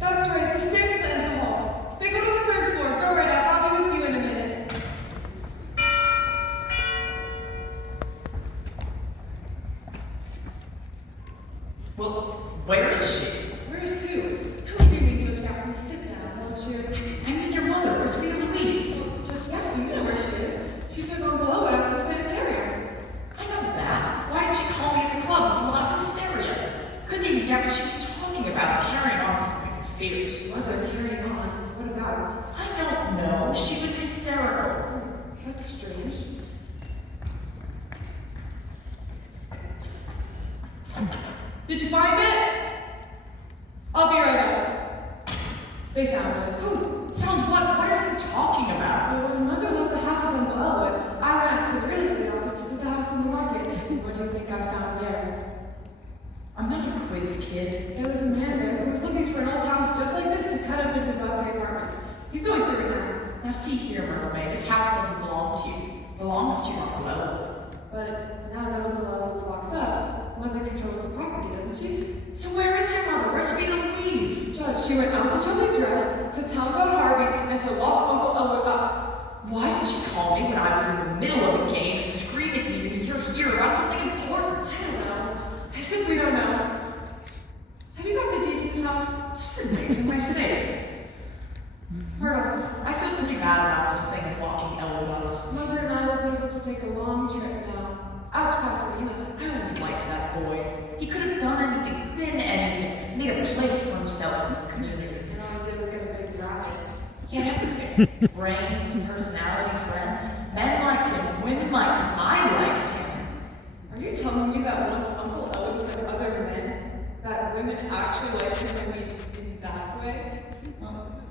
That's right, the stairs at the end of the hall. They go to the third floor. Go right up. I'll be with you in a minute. Well, where is she? Where's who? Who do you mean, Judge Gaffney? Sit down, don't you? I mean your mother. Where's Vita Louise? Well, Judge Gaffney, you know where she is. She took Uncle Owen out to the sanitarium. I know that. Why did she call me at the club with a lot of hysteria? Couldn't even get what she was talking about, carrying on something fierce. Mother, carrying on. What about? I don't know. She was hysterical. That's strange. Did you find it? I'll be right up. They found it. Who? Found what? What are you talking about? Well, when Mother left the house with Uncle Elwood, I went out to the real estate office to put the house on the market. What do you think I found there? I'm not a quiz kid. There was a man there who was looking for an old house just like this to cut up into buffet apartments. He's going through it now. Now see here, Myrtle May, this house doesn't belong to you. It belongs to your Uncle Elwood. But now that Uncle Elwood's locked up, Mother controls the property, doesn't she? So where is your mother? Where's Vita Louise? Judge, she went out to Julie's rest to tell about Harvey and to lock Uncle Elwood up. Why did she call me when I was in the middle of a game and scream at me to be here about something important? I don't know. I simply don't know. Have you got the deed to this house? Just remains in my safe. Myrtle, I feel pretty bad about this thing of locking Elwood up. Mother and I will be able to take a long trip now. Out to Pasadena. I always liked that boy. He could have done anything, been anything, made a place for himself in the community. And all he did was get a big racket. He had everything. Brains, personality, friends. Men liked him, women liked him, I liked him. Are you telling me that once Uncle Elwood was with other men, that women actually liked him in that way? Well,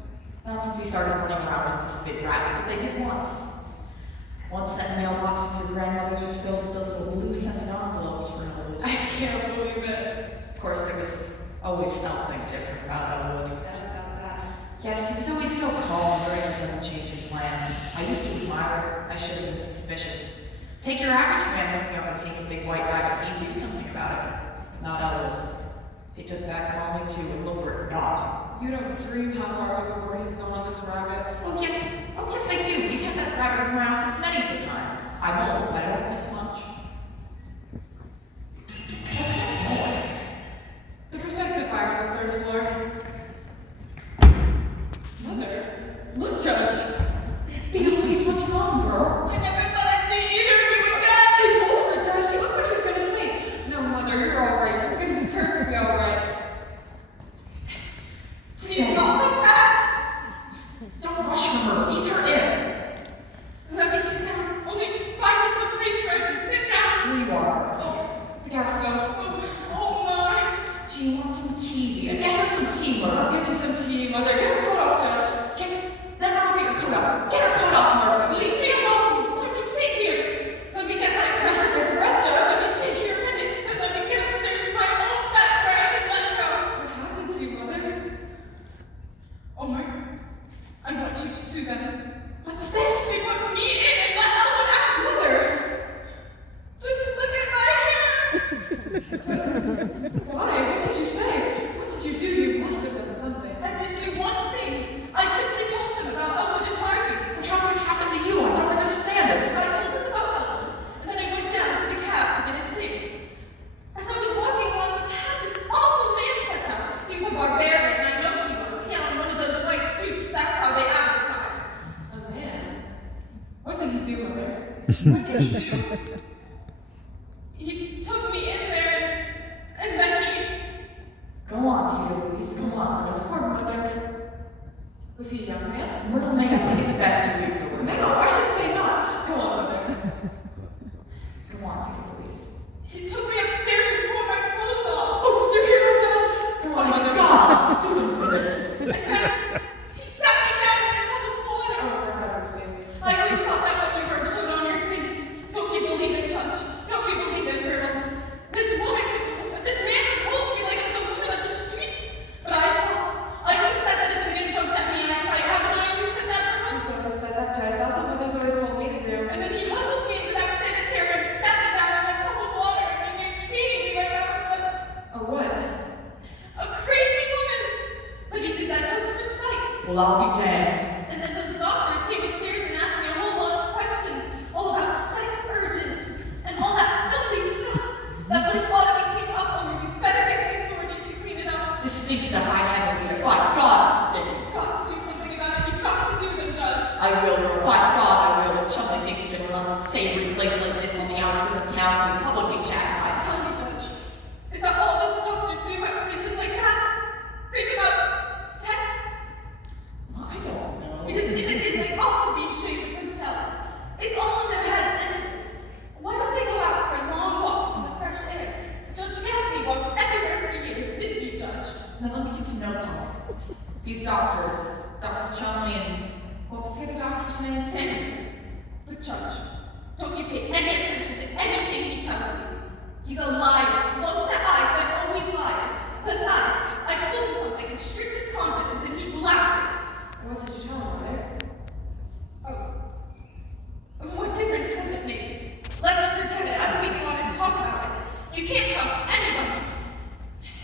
not since he started running around with this big rabbit, but they did once. Once that mailbox of your grandmother's was filled with those little blue scented envelopes for Elwood. I can't believe it. Of course, there was always something different about Elwood. I don't doubt that. Yes, he was always so calm during the sudden change in plans. I used to admire it. I should have been suspicious. Take your average man looking up and seeing a big white rabbit, he'd do something about it. Not Elwood. He took that calmly too, and look where it got him. You don't dream how far overboard he's gone on this rabbit. Oh yes I do. He's had that rabbit in my office many's the time. I'm old, but I don't miss much. What's that noise? The perspective fire on the third floor. Mother, look, Judge. Vita Louise, what's wrong, girl? I never thought I'd see either of you again. Take hold of her, Judge. She looks like she's gonna faint. No, Mother, you're all right. You're gonna be perfectly all right. She's not so fast. Don't rush her, Myrtle. Ease her in. Let me sit down. Only find me some place where I can sit down. Here you are. Oh, the gas going. Oh my. Do you want some tea, Vita? Get her some tea, Myrtle. I'll get you some tea, Mother. Get her coat off, Judge. Let Myrtle get her coat off. Get her coat off, Myrtle. Leave me alone. Let me sit here. Let me get my breath, Judge. Let me sit here a minute. Then let me get upstairs to my own fat where I can let go. What happened to you, Mother? Oh my. I want you to sue them. What's this? You put me in and let Elwood out. Mother. Just look at my hair. Why? What did you say? What did you do? You must have done something. I didn't do one thing. I simply told them about Elwood and Harvey. But how could it happen to you? I don't understand it. So I told them about Elwood, and then I went down to the cab to get his things. As I was walking along the path, this awful man stepped out. He was a barbarian, I know he was. He had on one of those white suits. That's how they advertise. A man? What did he do, Mother? What did he do? He took me in there, and then he... Go on, Vita Louise. Go on. Poor Mother. Was he a young man? Myrtle May, I think it's best to leave the room. No, I should say not. Go on, Mother. Go on, Vita Louise. He took me upstairs and tore my clothes off. Oh, did you hear that, Judge? Go on, Mother. God, stupid. And then he sat me down in a tub of water. Oh, for heaven's sakes. I always thought that what you heard showed on your face. Nobody believed it, Judge. Nobody believed it, Myrtle. This man took hold of me like I was a woman of the streets. But I always said that if a man jumped at me, I'd fight. Haven't I always said that, Myrtle? She's always said that, Judge. That's what Mother's always Well, I'll be damned. And then those doctors came upstairs and asked me a whole lot of questions, all about sex urges, and all that filthy stuff. That place ought to be cleaned up, or you better get the authorities to clean it up. This stinks to high heaven, Peter. By God, it stinks. You've got to do something about it. You've got to sue them, Judge. I will, girl. By God, I will. If Chumley thinks he can run an unsavory place like this on the outskirts of town, he'll publicly chastise. Tell me, Judge, is that all those doctors do at places like that? Think about sex? I don't know. Because if it is, they ought to be ashamed of themselves. It's all in their heads anyways. Why don't they go out for long walks in the fresh air? Judge Gaffney walked everywhere for years, didn't you, Judge? Now let me take some notes on this. These doctors, Dr. Chumley and what was the other doctor's name? Sanderson. But Judge, don't you pay any attention to anything he tells you. He's a liar. Low-set eyes, they're always liars. Besides, I told him something in strictest confidence and he blabbed it. What did you tell him, Mother? Oh, what difference does it make? Let's forget it. I don't even want to talk about it. You can't trust anybody.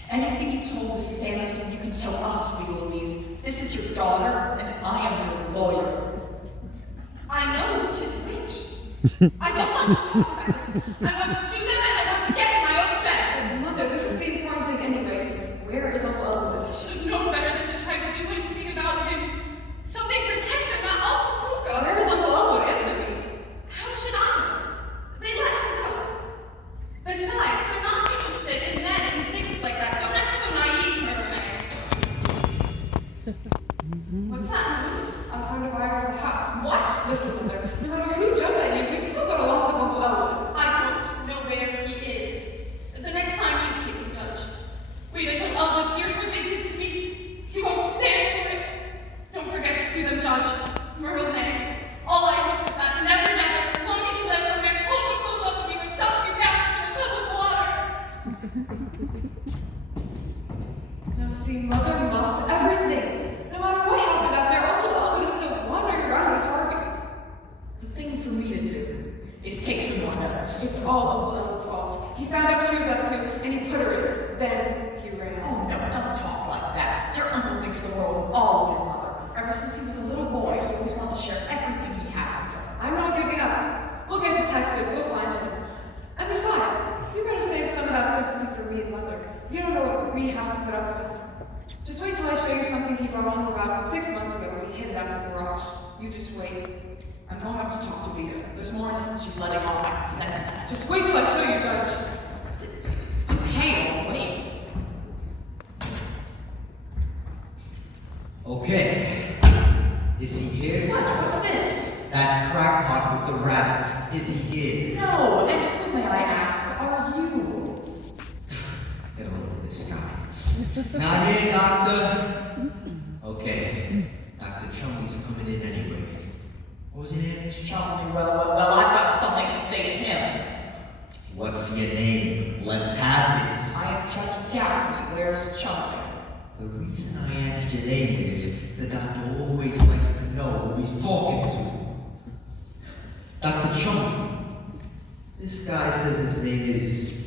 Anything you told Mrs. Anderson, you can tell us, Wee Louise. This is your daughter, and I am your lawyer. I know which is which. I don't want to talk about it. I want to sue them and I want to get in my own bed. Mother, this is the important thing anyway. Where is Uncle Elwood? I should have known better than to try to do anything about him. Something protects him, that awful cougar. Where is Uncle Elwood? Answer me. How should I know? They let him go. Besides, they're not interested in men in places like that. Don't act so naive, Merriman. What's that noise? I found a buyer for the house. What? Listen, Mother, no matter who jumped at you, we've still got to lock up Uncle Elwood. I don't know where he is. The next time you take him, Judge, wait until Elwood hears what they did to me. He won't stand for it. Don't forget to sue them, Judge. Myrtle May. All I hope is that never, as long as you let a man pulls the clothes up of you and dumps you down into a tub of water. Now see, Mother muffed everything. No matter what happened out there, Uncle Elwood is still wandering around with Harvey. The thing for me to do is take some more notes. It's all Uncle Elwood's fault. He found out what she was up to, and he put her in. Then he ran. Oh no, don't talk like that. Your uncle thinks the world of all of your mother. Ever since he was a little boy, he always wanted to share everything he had with her. I'm not giving up. We'll get detectives, we'll find him. And besides, you better save some of that sympathy for me and Mother. You don't know what we have to put up with. Just wait till I show you something he brought home about 6 months ago when we hid it out in the garage. You just wait. I'm going up to talk to Vita. There's more in this than she's letting on. I can sense that. Just wait till I show you, Judge. Okay, I'll wait. Okay. Is he here? What? What's this? That crackpot with the rabbit. Is he here? No, and who, may I ask, are you? Get a load of this guy. Not here, Doctor. Okay. Dr. Chumley's coming in anyway. What was your name? Chumley, well, I've got something to say to him. What's your name? Let's have it. I am Judge Gaffney. Where's Chumley? The reason I asked your name is the doctor always likes to know who he's talking to. Dr. Chumley. This guy says his name is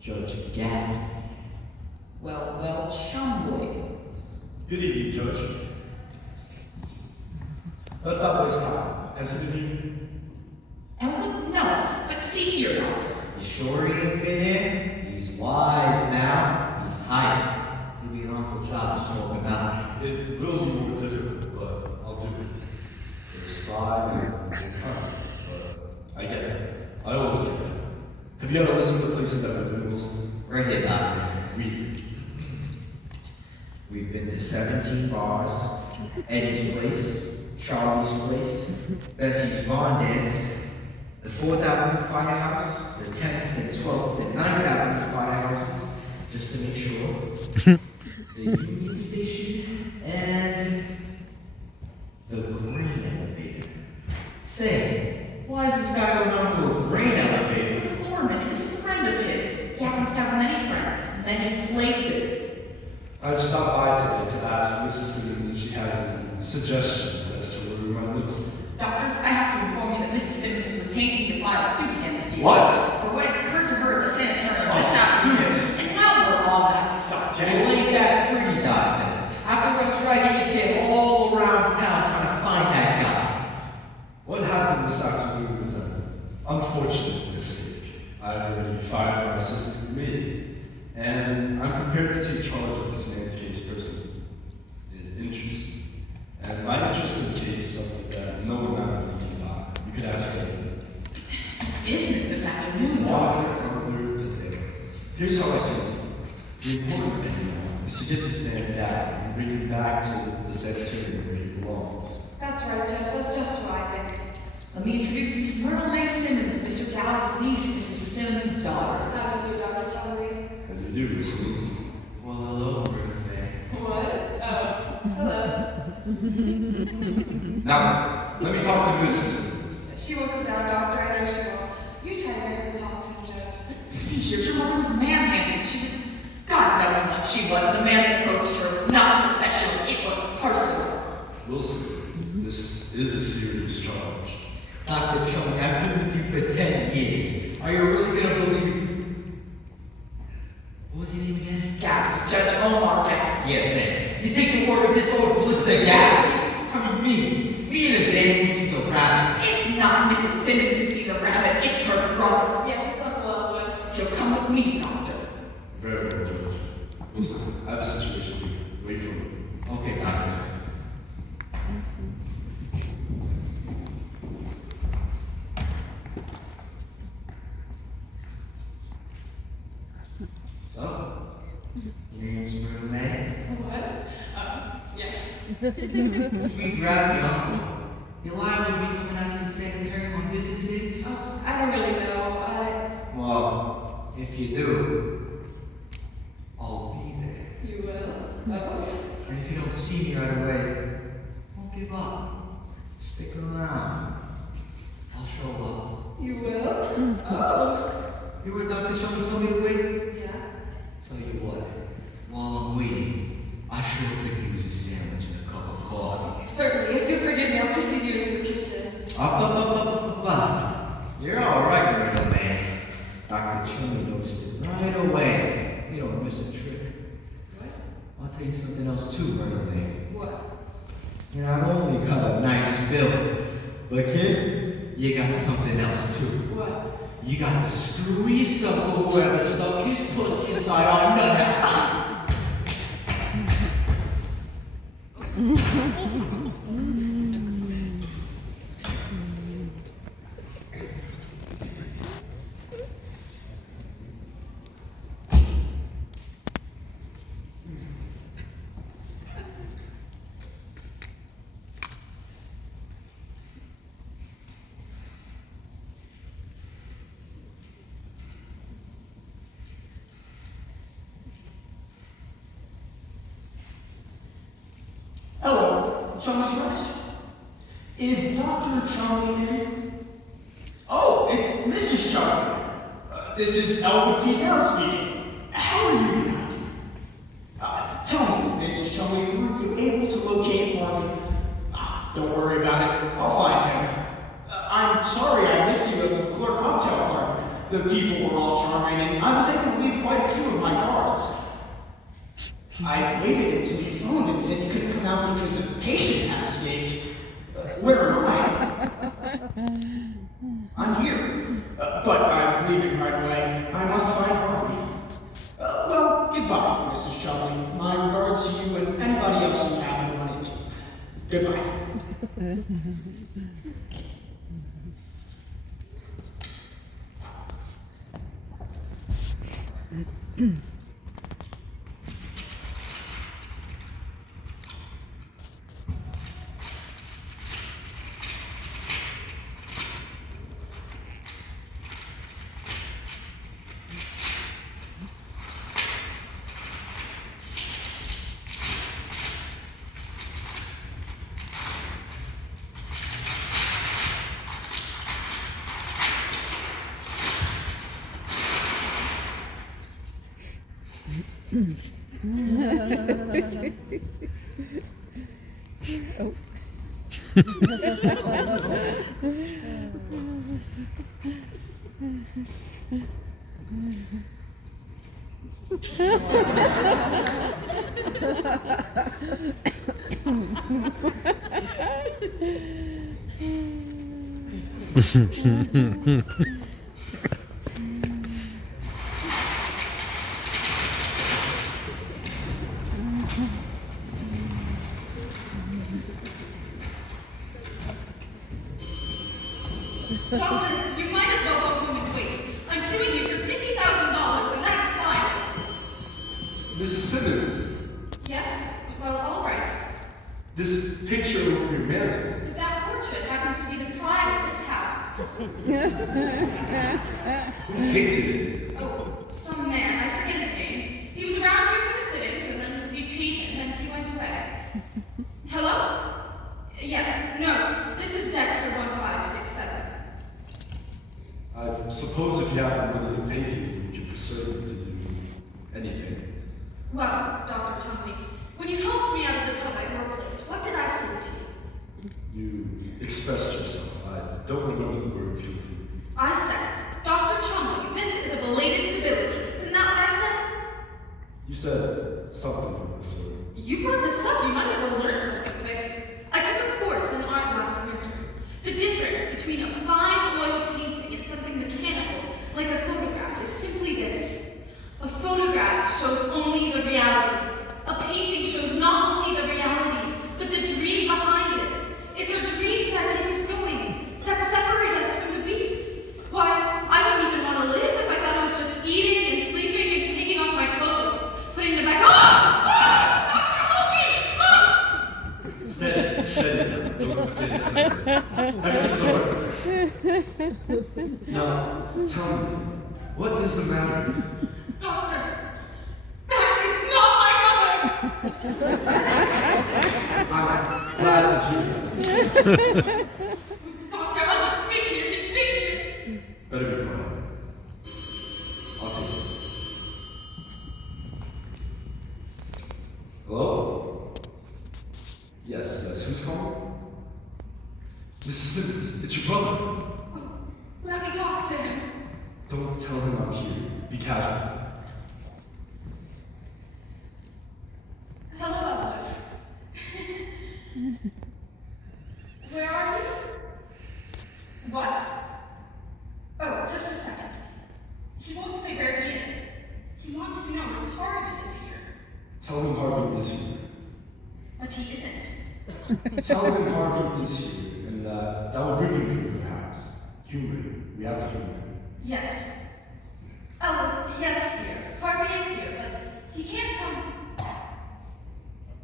Judge Gaffney. Well, Chumley. Good evening, Judge. Let's not waste time. Answer the meeting. Elwood? No, but see here, Doctor. You sure he ain't been here? He's wise now. He's hiding. He'll be an awful job to smoke him out. It will be more difficult, but I'll do it. They're sly and kind, but I get that. I always get that. Have you ever listened to the places that we've been, Wilson? Right here, Doctor. Read. We've been to 17 bars, Eddie's Place, Charlie's Place, Bessie's Barn Dance, the 4th Avenue Firehouse, the 10th and 12th and 9th Avenue Firehouses, just to make sure, the Union Station, and the grain elevator. Say, why is this guy going on to a grain elevator? The foreman is a friend of his. He happens to have many friends, many places. I've stopped by today to ask Mrs. Simmons if she has any suggestions as to where we might live. Doctor, I have to inform you that Mrs. Simmons has retained me to file a suit against you. What? For what occurred to her at the sanitarium A this afternoon. suit? And while we're on that subject, Well, ain't that pretty, Doctor? After we're striking your tail all in charge of this man's case personally. Interest. And my interest in the case is something that no amount of money can buy. You could ask anyone. It's business this afternoon, Doctor, Doctor. come through the day. Here's how I see this. The important thing now is to get this man down and bring him back to the sanitarium where he belongs. That's right, Judge. That's just what I think. Let me introduce Miss Myrtle May Simmons, Mr. Dowd's niece, Mrs. Simmons' daughter. How do you do, Dr. Charlie? And you do, Miss Simmons. Well, hello, Murder Man. What? Oh, hello. Now, let me talk to Mrs. Simmons. She won't come down, Doctor. I know she won't. You try to get her to talk to him, Judge. See here, your mother was manhandled. She was, God knows what she was. The man's approach to her was not professional. It was personal. Wilson, this is a serious charge. Dr. Chung, I've been with you for 10 years. Are you really gonna believe? What was your name again? Gaffney, Judge Omar Gaffney. Yeah, thanks. You take the word of this old blister gas? I mean, me and a dame who sees a rabbit. It's not Mrs. Simmons who sees a rabbit. It's her brother. Yes, it's Uncle Elwood. If you'll come with me, Doctor. Very well, Judge. Wilson, I have a situation here. Wait for me. Okay, doctor. So, your name's Myrtle May? What? Yes. Sweet rabbit, huh? You liable to be coming out to the sanitarium on visit days? I don't really know. Well, if you do, I'll be there. You will? Oh. And if you don't see me right away, don't give up. Stick around. I'll show up. You will? Oh. You were Dr. Shelby told me to wait? Yeah. Tell you what, while I'm waiting, I sure could use a sandwich and a cup of coffee. Certainly. If you'll forgive me, I'll precede you into the kitchen. You're alright, Myrtle Man. Dr. Chumley noticed it right away. You don't miss a trick. What? I'll tell you something else too, Myrtle Man. What? You not only got a nice build, but kid, you got something else too. What? You got the screwiest uncle who ever stuck his pussy inside our nut house. Hello, Chalmers West. Is Dr. Charlie in? Oh, it's Mrs. Charlie. This is Elwood P. Down speaking. How are you tonight? Tell me, Mrs. Charlie, were you able to locate Marvin? Don't worry about it. I'll find him. I'm sorry I missed you at the Clerk cocktail party. The people were all charming, and I was able to leave quite a few of my cards. I waited until you phoned and said you couldn't come out because a patient had escaped. Where am I? I'm here, but I'm leaving right away. I must find Harvey. Well, goodbye, Mrs. Charlie. My regards to you and anybody else you happen to run into. Goodbye. Doctor, you might as well go home and wait. I'm suing you for $50,000, and that's fine. Mrs. Simmons, Yes? Well, all right. this picture over your mantle. That portrait happens to be the pride of this house. Who painted it? Oh, some man, I forget his name. He was around here for the sittings, and then we paid him, and he went away. Hello? Yes, no, this is Dexter 1567. I suppose if you have the money to pay people, you can persuade them to do anything. Well, Dr. Chumley, when you helped me out of the tub at your place, what did I say to you? You expressed yourself. I don't remember the words you used. I said, Dr. Chumley, this is a belated civility. Isn't that what I said? You said something of the sort. You brought this up, you might as well learn something quick. I took a course in art last winter. The difference between a fine oil painting and something mechanical, like a photograph, is simply this. A photograph shows only the reality. A painting shows not only the reality, but the dream behind it. It's our dreams that keep us going, that separate us from the beasts. Why, I wouldn't even want to live if I thought I was just eating and sleeping and taking off my clothes, putting them back. Doctor, help me! Steady. Don't get excited. Everything's alright. Now, tell me, what is the matter? Doctor, that is not my mother! I'm glad to hear that. Doctor, Ellen's big here, he's big here! Better be quiet. I'll take it. Hello? Yes, who's calling? Mrs. Simmons, it's your brother. Let me talk to him. Don't tell him I'm here. Be casual. Hello, Elwood. Where are you? What? Oh, just a second. He won't say where he is. He wants to know if Harvey is here. Tell him Harvey is here. But he isn't. Tell him Harvey is here, and that will bring him here, perhaps. Humor him. We have to humor him. Yes. Elwood, yes, dear. Harvey is here, but he can't come.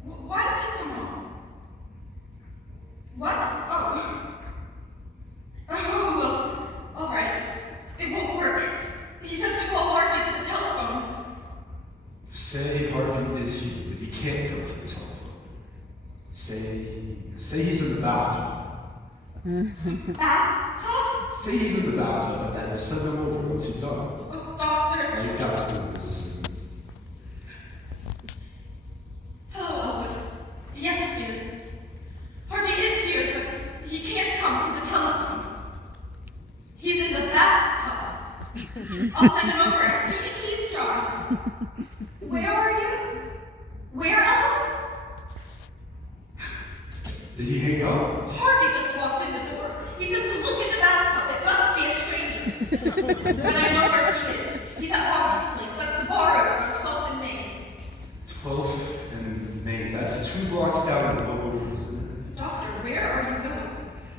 Why don't you come home? What? Oh. Oh, well, all right. It won't work. He says to call Harvey to the telephone. Say Harvey is here, but he can't go to the telephone. Say he's in the bathtub. Bathtub? Say he's in the bathtub, and then we'll send him over once he's done. Oh, doctor. All you've got to do, Mrs. Simmons. Hello, Elwood. Yes, dear. Harvey is here, but he can't come to the telephone. He's in the bathtub. I'll send him over as soon as he's dry. Where are you? Where, Elwood? Did he hang up? Harvey just walked in the door. He says to look in the bathtub. It must be a stranger. But I know where he is. He's at Harvey's place. That's the bar over on 12th and Main. 12th and Main. That's 2 blocks down the road, isn't it? Doctor, where are you going?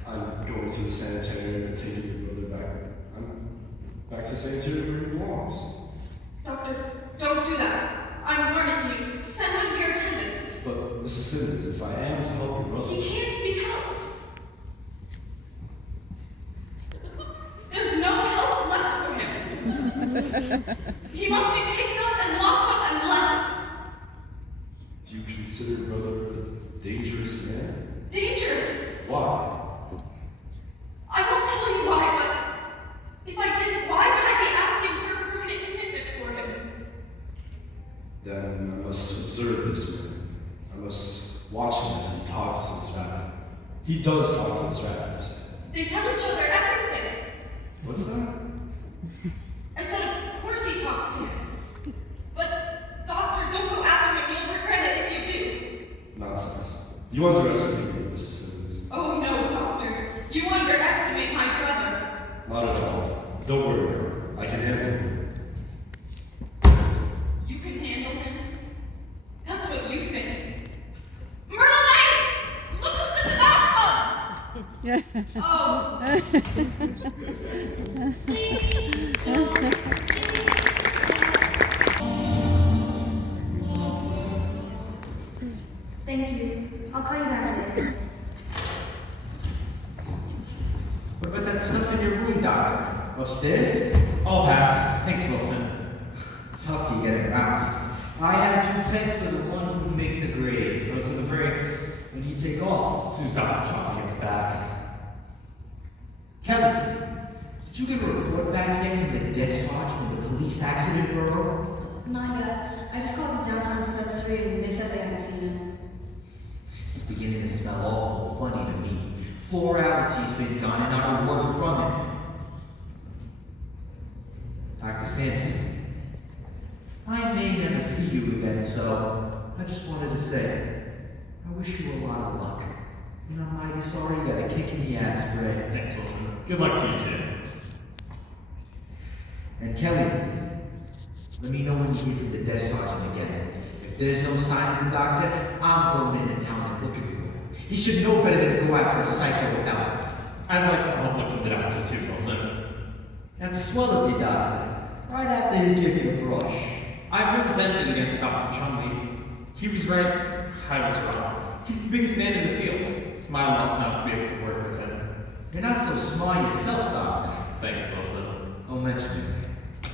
I'm going to the sanitarium and taking your brother back. I'm back to the sanitarium where he belongs. Doctor, don't do that. I'm warning you. Send one of your attendants. But, Mrs. Simmons, if I am to help your brother... He can't be helped. There's no help left for him. He must be picked up and locked up and left. Do you consider your brother a dangerous man? Dangerous. Why? I won't tell you why, but if I didn't, why would I be asking for a permanent commitment for him? Then I must observe this man. I must watch him as he talks to his rabbit. He does talk to his rabbit, you said. They tell each other everything. What's that? I said, of course he talks to him. But, doctor, don't go after him. You'll regret it if you do. Nonsense. You underestimate me, Mrs. Simmons. Oh, no, doctor. You underestimate my brother. Not at all. Don't worry, girl. I can handle him. You can handle him? That's what you think. Myrtle May! Look who's in the bathtub! Oh, Thank you. I'll call you back later. What about that stuff in your room, Doctor? Upstairs? All packed. Thanks, Wilson. Tough you get bounced. I had you pegged for the one who'd make the grade. Those are the breaks. When do you take off? As soon as Dr. Chalky gets back. Kelly, did you get a report back yet from the discharge from the police accident bureau? Not yet. I just called the downtown dispensary and they said they hadn't seen him. It's beginning to smell awful funny to me. 4 hours he's been gone and not a word from him. Dr. Sanderson, I may never see you again, so I just wanted to say, I wish you a lot of luck. And I'm mighty sorry you got a kick in the ass, Brett. Thanks, Wilson. Good luck to you, too. And Kelly, let me know when you hear from the discharge again. If there's no sign of the doctor, I'm going into town and looking for him. He should know better than to go after a psycho without him. I'd like to help look for the doctor, too, Wilson. That's swell of you, doctor. Right after he give you a brush. I represented against Dr. Chumley. He was right, I was wrong. He's the biggest man in the field. It's my loss not to be able to work with him. You're not so smart yourself, doctor. Thanks, Wilson. Don't mention it.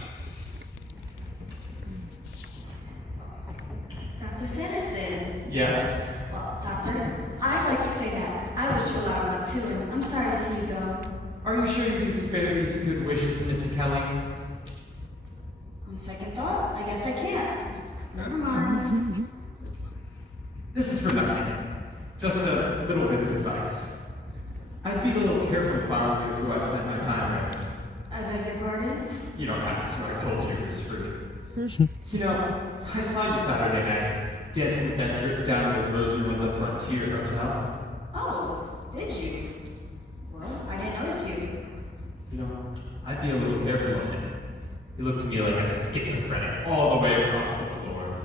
Dr. Sanderson. Yes? Well, Doctor, I'd like to say that I wish you a lot of luck too, and I'm sorry to see you go. Are you sure you can spare these good wishes, Miss Kelly? On second thought, I guess I can't. Never mind. This is for nothing. Just a little bit of advice. I'd be a little careful if I were you who I spent my time with. I beg your pardon? You don't have to. I told you it was free. You know, I saw you Saturday night, dancing with that drip down at the rosary at the Frontier Hotel. Oh, did you? Well, I didn't notice you. You know, I'd be a little careful of him. He looked to me like a schizophrenic all the way across the floor.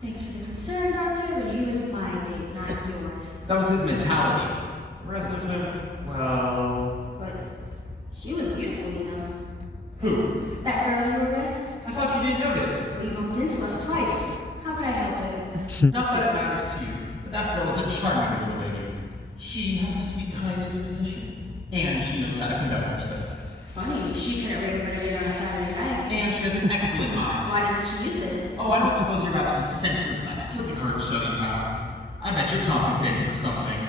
Thanks for the concern, Doctor, but he was my date, not yours. That was his mentality. The rest of him, well... But she was beautiful, you know. Who? That girl you were with? I thought you didn't notice. You bumped into us twice. How could I help it? Not that it matters to you, but that girl is a charming little lady. She has a sweet, kind disposition. And she knows how to conduct herself. Funny, she couldn't read a better on a Saturday night. And she has an excellent mind. Why doesn't she use it? Oh, I don't suppose you're about to be sensitive to that flipping hurt show you have. I bet you're compensating for something.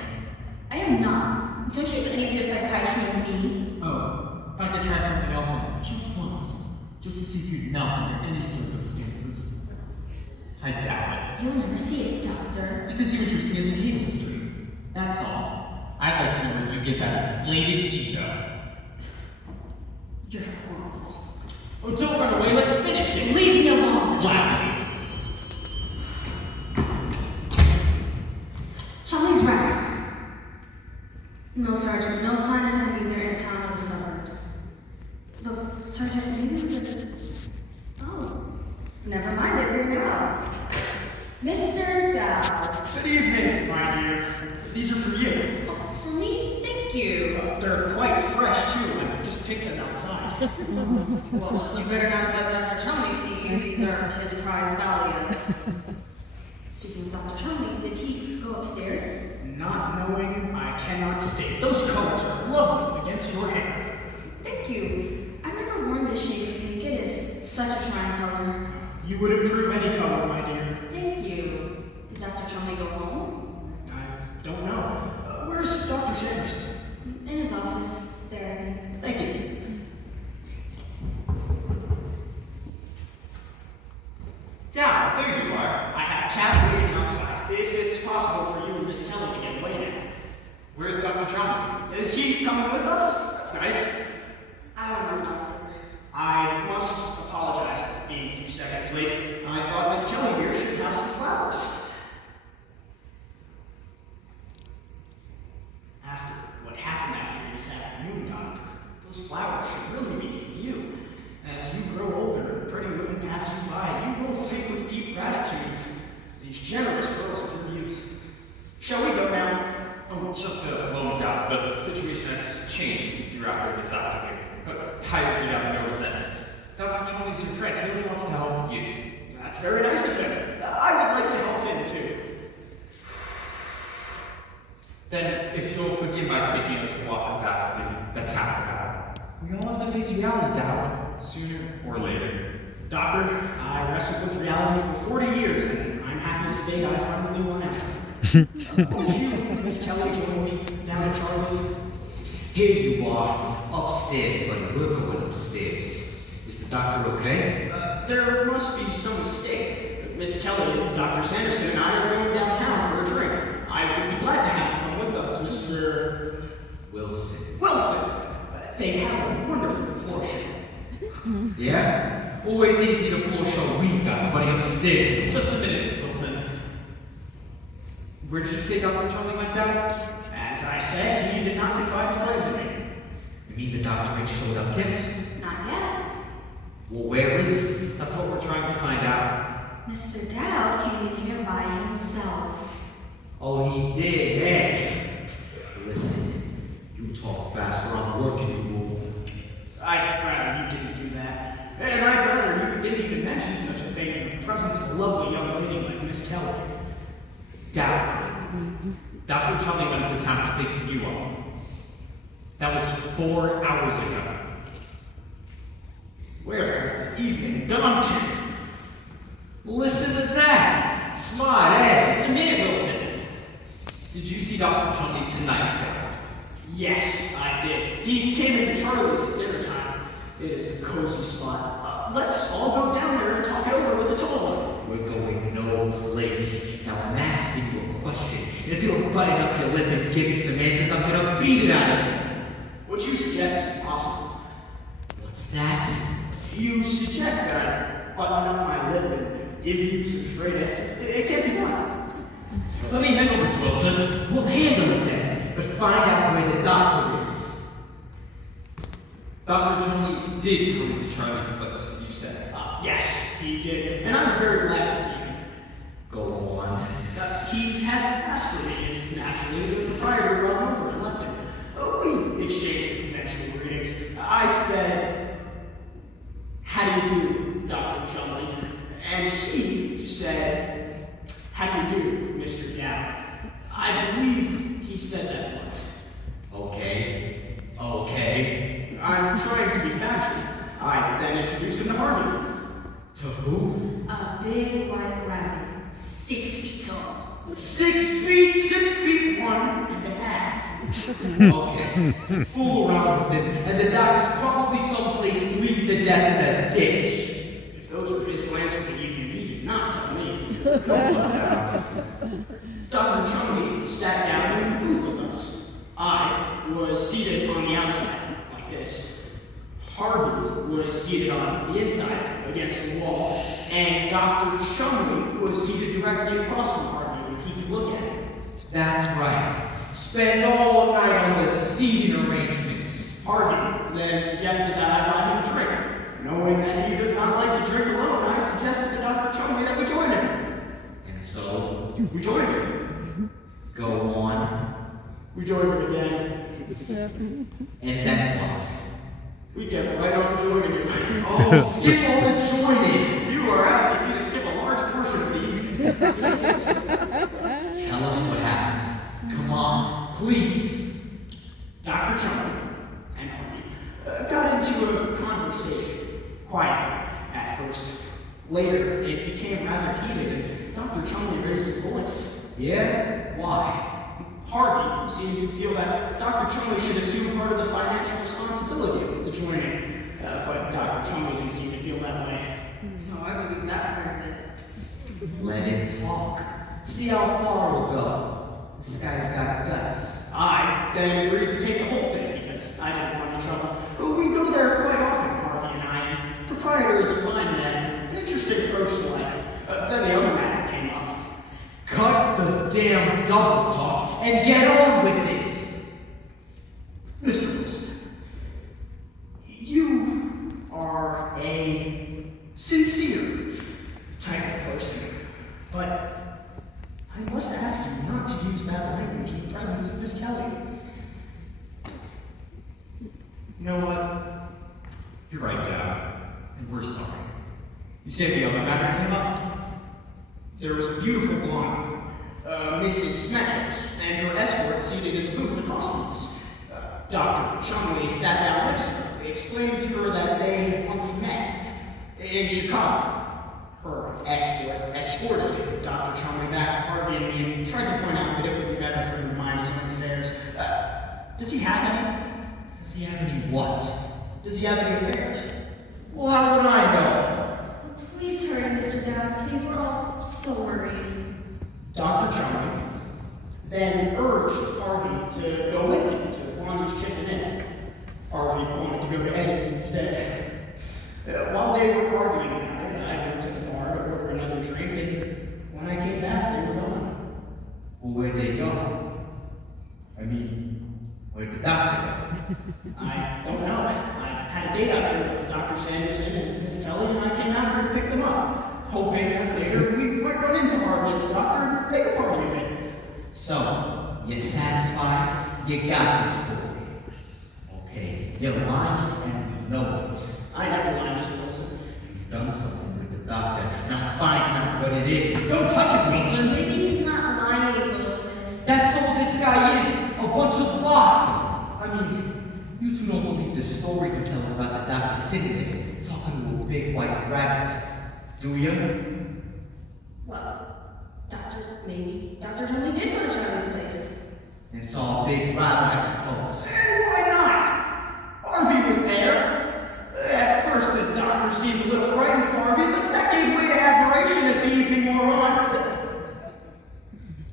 I am not. Don't use any of your psychiatry on me. Oh, if I could try something else on you just once. Just to see if you'd melt under any circumstances. I doubt You'll never see it, Doctor. it. Because you're interested as a case history. That's all. I'd like to know where you get that inflated ego. You're horrible. Oh, don't run away. Let's finish it. Leave me alone. Gladly. Chumley's rest. No, Sergeant. No sign of him either in town or the suburbs. Look, Sergeant, maybe we could... Oh. Never mind, they're here now. Mr. Dow. Good evening, my dear. These are for you. Oh, for me? Thank you. They're quite fresh, too. I just picked them outside. Well, you better not let Dr. Chumley see you. These are his prized dahlias. Speaking of Dr. Chumley, did he go upstairs? Not knowing, I cannot state. Those colors are lovely against your hair. Thank you. I've never worn this shade of pink. It is such a trying color. You would improve any color, my dear. Thank you. Did Dr. Chumley go home? I don't know. Where's Dr. Sanderson? In his office. There, I think. Thank you. Down, there you are. I have a cab waiting outside. If it's possible for you and Miss Kelly to get away now. Where's Dr. Chumley? Is he coming with us? That's nice. I don't know, Doctor. I must apologize for being a few seconds late. I thought Miss Kelly here should have some flowers. After what happened out here this afternoon, Doctor, those flowers should really be for you. As you grow older and pretty women pass you by, you will think with deep gratitude for these generous girls of your youth. Shall we go now? Oh, just a moment out. The situation has changed since you were out there this afternoon. I usually have no resentments. Dr. Cholmondeley's your friend. He only wants to help you. That's very nice of him. I would like to help him too. Then, if you'll begin by taking a cooperative attitude, that's half the battle. We all have to face reality, Dowd, sooner or later. Doctor, I wrestled with reality for 40 years, and I'm happy to state I finally won out. Won't you, Miss Kelly, join me down at Charlie's? Here you are, upstairs, buddy. We're going upstairs. Is the doctor okay? There must be some mistake. Miss Kelly, Dr. Sanderson, and I are going downtown for a drink. I would be glad to have you come with us, Mr. Wilson. Wilson. They have a wonderful floor show. Yeah? Well, wait till you see the full show we've got, buddy, upstairs. Just a minute, Wilson. Where did you say Dr. Cholmondeley went down? As I said, he did not confide his plan to me. You mean the doctor ain't showed up yet? Not yet. Well, where is he? That's what we're trying to find out. Mr. Dowd came in here by himself. Oh, he did, eh? Listen, you talk fast or I'm working you over. I'd rather you didn't do that. And I'd rather you didn't even mention such a thing in the presence of a lovely young lady like Miss Kelly. Dowd. Dr. Cholmondeley went into town to pick you up. That was 4 hours ago. Where has the evening gone to? Listen to that! Smart, eh? Just a minute, Wilson. Did you see Dr. Cholmondeley tonight, Dowd? Yes, I did. He came into Charlie's at dinner time. It is a cozy spot. Let's all go down there and talk it over with the total. We're going no place. Now I'm asking you a question. And if you don't button up your lip and give me some answers, I'm gonna beat it out of you. What you suggest is impossible. What's that? You suggest that I button up my lip and give you some straight answers. It can't be done. Let me handle this, Wilson. We'll handle it then, but find out where the doctor is. Dr. Cholmondeley did come into Charlie's place, you said. Yes, he did. And I was very glad to see him. Go on. He had asked for me, and naturally, the proprietor brought him over and left him. We exchanged the conventional greetings. I said, "How do you do, Dr. Cholmondeley?" And he said, "How do you do, Mr. Dowd?" I believe he said that once. Okay. I'm trying to be factual. I then introduced him to Harvey. To who? A big white rabbit, 6 feet tall. 6 feet? 6'1.5". Okay. Fool around with him, and the doctor's probably someplace bleeding to death in a ditch. If those were his plans for the evening, he did not tell me. Dr. Cholmondeley sat down in the booth with us. I was seated on the outside, like this. Harvey was seated on the inside, against the wall, and Dr. Cholmondeley was seated directly across from Harvey, where he could look at him. That's right. Spend all night on the seating arrangements. Harvey then suggested that I buy him a drink. Knowing that he does not like to drink alone, I suggested to Dr. Cholmondeley that we join him. And so, We joined him. go on. We joined him again. And then what? We kept right on joining him. Oh, skip all the joining. You are asking me to skip a large portion of the evening. Tell us what happened. Come on, please. Dr. Cholmondeley and Harvey got into a conversation, quietly at first. Later, it became rather heated, and Dr. Cholmondeley raised his voice. Yeah? Why? Harvey seemed to feel that Dr. Cholmondeley should assume part of the financial responsibility of the joining, but Dr. Cholmondeley didn't seem to feel that way. No, I believe that part of it. Let him talk. See how far he'll go. This guy's got guts. I then agreed to take the whole thing because I didn't want any trouble. We go there quite often, Harvey and I, and the proprietor is a fine man, an interesting approach to life. Then the other matter came up. Cut the damn double talk and get on with it. Mr. Wilson, you are a sincere type of person, but I must ask you not not to use that language in the presence of Miss Kelly. You know what? You're right, Dad. And we're sorry. You said the other matter came up? There was a beautiful blonde, Mrs. Smackers, and her escort seated in the booth across from us. Dr. Chumley sat down next to her, explaining to her that they had once met in Chicago. Her escort escorted Dr. Chumley back to Harvey and me and tried to point out that it would be better for him to mind his own affairs. Does he have any? Does he have any what? Does he have any affairs? Well, how would I know? Please hurry, Mr. Dowd. Please, we're all so worried. Dr. Chumley then urged Harvey to go with him to Blondie's Chicken Inn. Harvey wanted to go to Eddie's instead. While they were arguing about it, I went to the bar to order another drink, and when I came back, they were gone. Well, where'd they go? I mean, where'd the doctor go? I don't know. I had a date out here with Dr. Sanderson and Miss Kelly, and I came out here to pick them up, hoping that later we might run into Harvey and the doctor and make a party of it. So, you're satisfied? You got the story. Okay, you're lying and we know it. I never lied, Mr. Wilson. You've done something with the doctor, and I'm finding out what it is. Don't touch it, Wilson! Maybe he's not lying, Wilson. That's all this guy is, a bunch of lies! I mean, you two don't believe the story he tells about the doctor sitting there, talking to a big white rabbit, do you? Well, Dr. Tony did go to Charlie's place. And saw a big rabbit, I suppose. And why not? Harvey was there. At first, the doctor seemed a little frightened of Harvey, but that gave way to admiration as the evening wore on.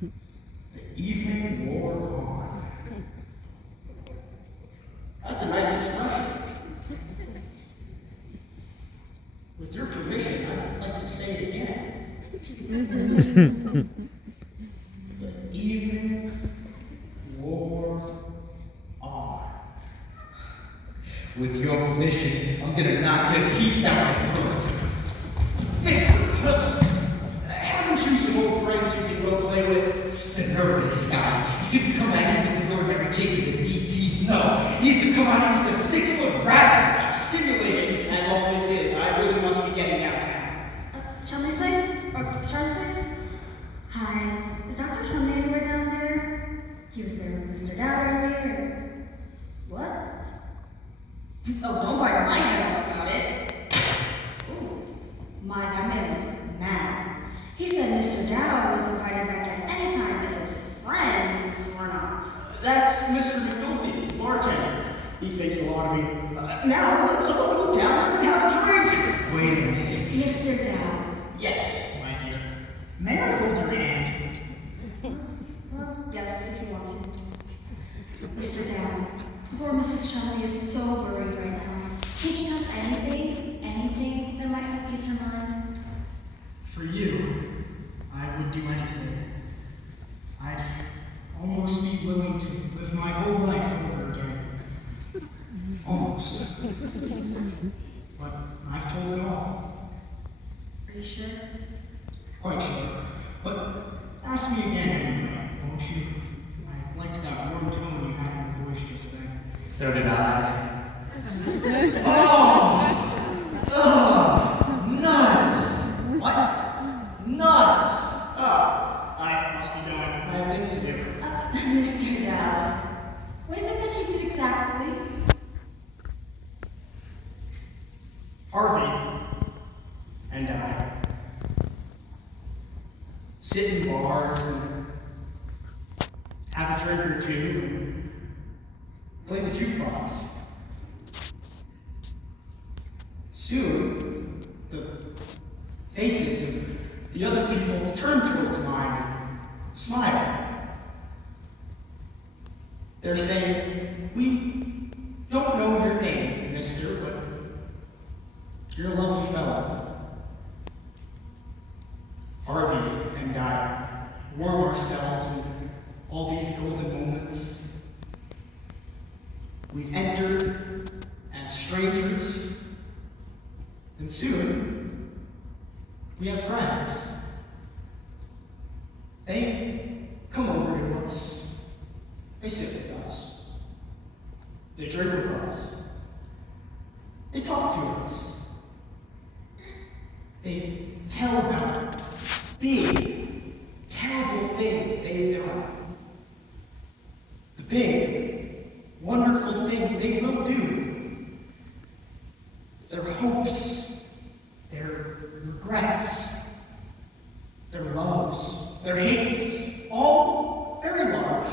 The evening wore on. That's a nice expression. With your permission, I'd like to say it again. The evening wore on. With your permission, I'm gonna knock your teeth out my throat. Mr. Wilson, haven't you some old friends you can go play with? The nerve of this guy. You didn't come at him with the ordinary case of the DTs, no. He's to come at him with the 6-foot rabbit. Stimulating as all this is, I really must be getting downtown. Chumley's place? Or Charlie's place? Hi. Is Dr. Chumley anywhere down there? He was there with Mr. Dowd earlier. What? Oh, don't bite my head off about it. Ooh. That man was mad. He said Mr. Dowd was invited back at any time, but his friends were not. That's Mr. McNulty, the bartender. He faced a lot of me. Now, let's all go down and have a drink. Wait a minute. Mr. Dowd. Yes, my dear. May I hold your hand? Well, yes, if you want to. Mr. Dowd, poor Mrs. Chumley is so worried right now. Can you tell us anything that might help ease her mind? For you, I would do anything. I'd almost be willing to live my whole life over again. Almost. But I've told it all. Are you sure? Quite sure. But ask me again anyway, won't you? I liked that warm tone you had in your voice just then. So did I. Nuts! What? Nuts! Oh, I must be going. I have things to do. Mr. Dowd, what is it that you do exactly? Harvey and I sit in bars and have a drink or two and play the jukebox. Soon, the faces of the other people turn towards mine and smile. They're saying, "We don't know your name, mister, but you're a lovely fellow." Harvey and I warm ourselves in all these golden moments. We've entered as strangers, and soon we have friends. They come over to us. They sit with us. They drink with us. They talk to us. They tell about big, terrible things they've done. The big, wonderful things they will do. Their hopes, their regrets, their loves, their hates, all very large,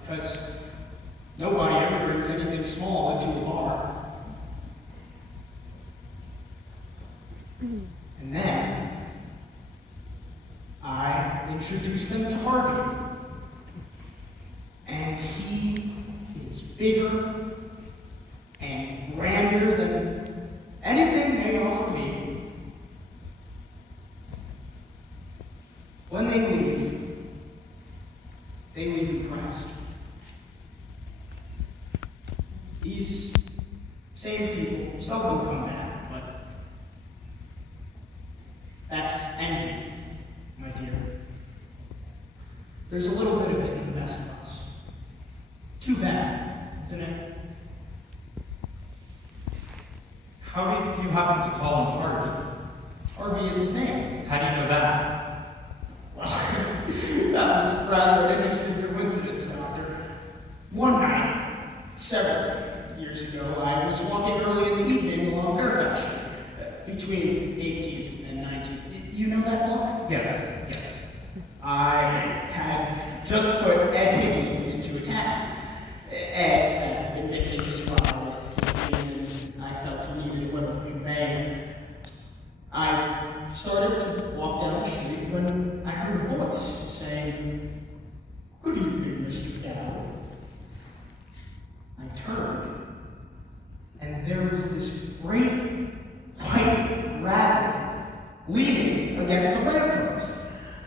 because nobody ever brings anything small into a bar. And then I introduced them to Harvey. And he is bigger and grander than anything they offer me. When they leave impressed. These same people seldom come back, but that's envy, my dear. There's a little bit of it in the best of us. Too bad, isn't it? How did you happen to call him Harvey? Harvey is his name. How do you know that? Well, that was rather an interesting coincidence, Doctor. One night, several years ago, I was walking early in the evening along Fairfax Street, between 18th and 19th. You know that block? Yes. I had just put Ed Hickey into a taxi. Ed had been mixing his ride with his and I felt he needed a little conveying. I started to walk down the street when I heard a voice saying, "Good evening, Mr. Dow." I turned, and there was this great white rabbit leaning against a lamppost.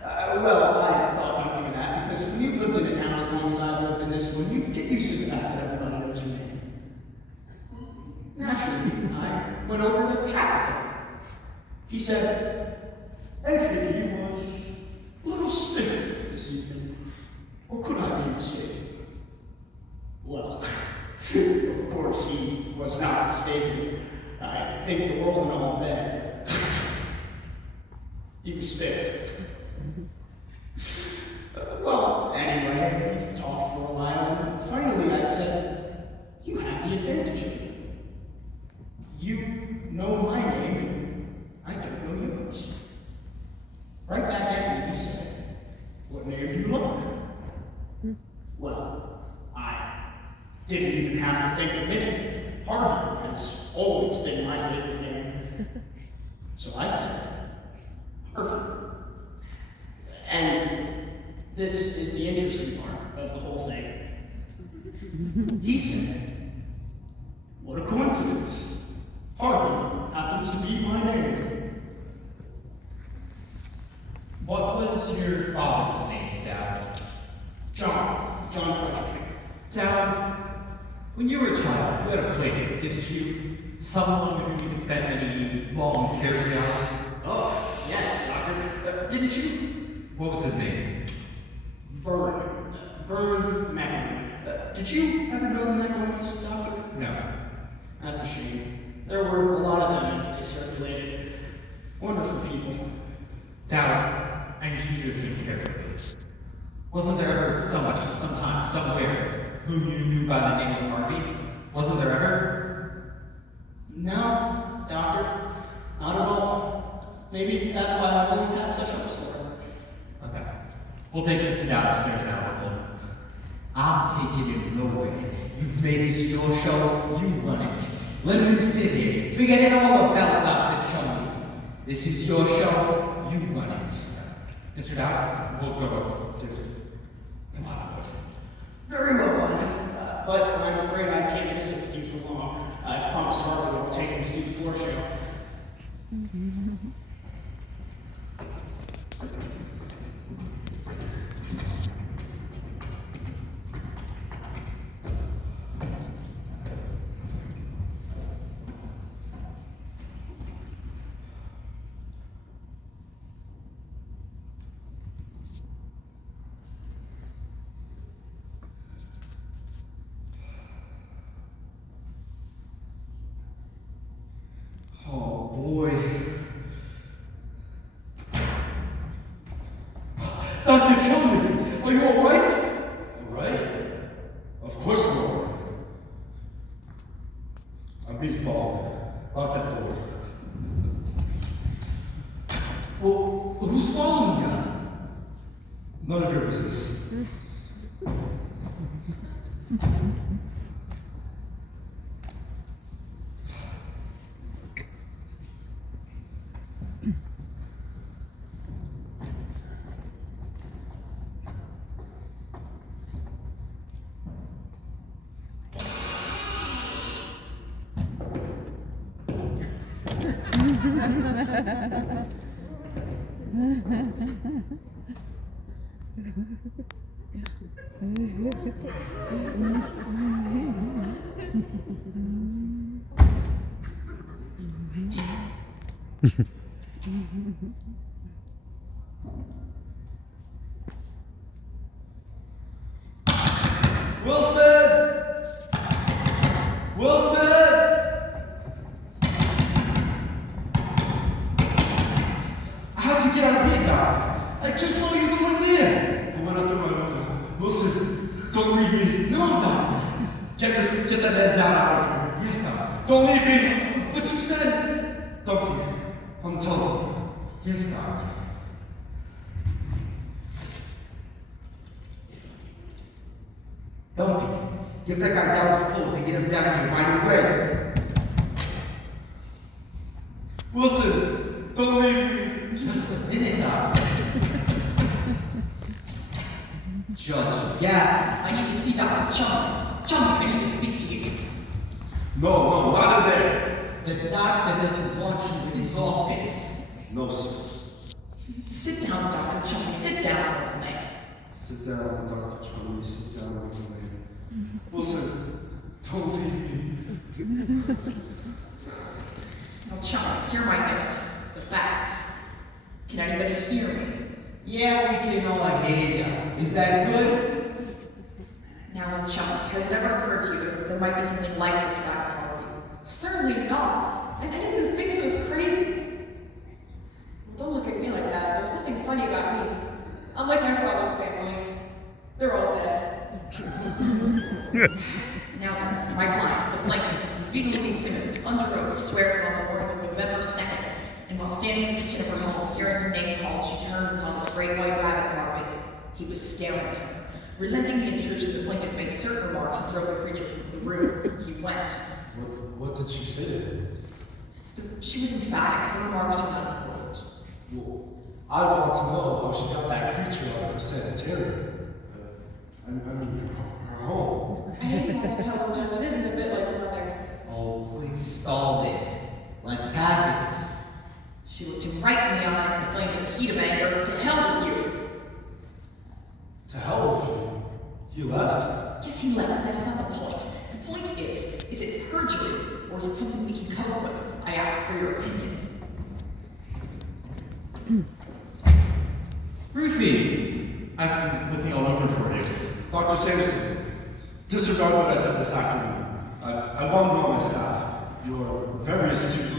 Well, I thought nothing of that, because when you've lived in a town as long as I've lived in this one, you get used to the fact that everybody knows your name. Naturally, I went over to chat with him. He said, "Ed Hickey was a little stiff this evening, or could I be mistaken?" Well, of course he was not mistaken. I think the world and all that. He was spiffed. Well, anyway, we talked for a while, and finally I said, "You have the advantage of me. You know my name, and I don't know yours." Right back at me, he said, "What name do you like?" Well, I didn't even have to think a minute. Harvey has always been my favorite name. So I said, "Harvey." And this is the interesting part of the whole thing. He said, "What a coincidence. Harvey happens to be my name." What was your father's name, Dad? John Frederick. Dad, when you were a child, you had a playmate, didn't you? Someone with whom you could spend many long carefree hours? Oh, yes, Doctor. Didn't you? What was his name? Vern McElwain. Did you ever know the McElwains, Doctor? No. That's a shame. There were a lot of them, and they circulated. Wonderful people. Dad, I need you to think carefully. Wasn't there ever somebody, sometime, somewhere, whom you knew by the name of Harvey? Wasn't there ever? No, Doctor. Not at all. Maybe that's why I've always had such hopes for her. Okay. We'll take Mr. Dad upstairs now, Wilson. I'm taking him nowhere. You've made this your show, you run it. Let him sit here. Forget it all about Dr. Chumley. This is your show, you run it. Mr. Dad, we'll go upstairs. Come on, boy. Very well, Bonnie. But I'm afraid I can't visit with you for long. I've promised Harvey I'll take him to see the floor show. Are you alright? Alright? Of course I'm alright. I'm being followed. Lock that door. Well, who's following you? None of your business. Wilson! Wilson! How'd you get out of here, Doctor? I just saw you going in. I went out through my window. Wilson, don't leave me. No, Doctor. Get that man down out of here. Yes, Doctor. Don't leave me. But you said... Dumpty, on the telephone. Yes, Doctor. Dumpy, give that guy Dallas clothes and get him down here right away. Wilson, don't leave me. Just a minute now. Judge Gaffney. I need to see Dr. Chung. Chung, I need to speak to you. No, not in there. The doctor doesn't want you in his office. No, sir. Sit down, Dr. Chung. Sit down, old man. Sit down, Dr. Charlie. Sit down, old man. Wilson, don't leave me. Now, Chung, hear my notes. The facts. Can anybody hear me? Yeah, we can all hear you. Is that good? Now, Chung, has it ever occurred to you that there might be something like this about Harvey? Certainly not. And anyone who thinks it was crazy. Well, don't look at me like that. There's nothing funny about me. Unlike my father's family. They're all dead. Now then, my client, the plaintiff, Mrs. Vita Louise Simmons, under oath, swears that on the morning of November 2nd, and while standing in the kitchen of her home, hearing her name called, she turned and saw this great white rabbit Harvey. He was staring at her. Resenting the intrusion, the plaintiff made certain remarks and drove the creature from the room. He went. What did she say to him? She was emphatic. The remarks were unimportant. Well, I want to know how she got that creature out of her sanitarium. I mean, her home. I hate to have to tell the judge, it isn't a bit like another. Oh, quit stalling. Let's have it. She looked him right in the eye and exclaimed in a heat of anger, "To hell with you!" To hell with you. He left? Yes, he left, but that is not the point. The point is it perjury, or is it something we can cope with? I ask for your opinion. Ruthie, I've been looking all over for you. Dr. Sanderson, disregard what I said this afternoon. I want you on my staff. You're very astute.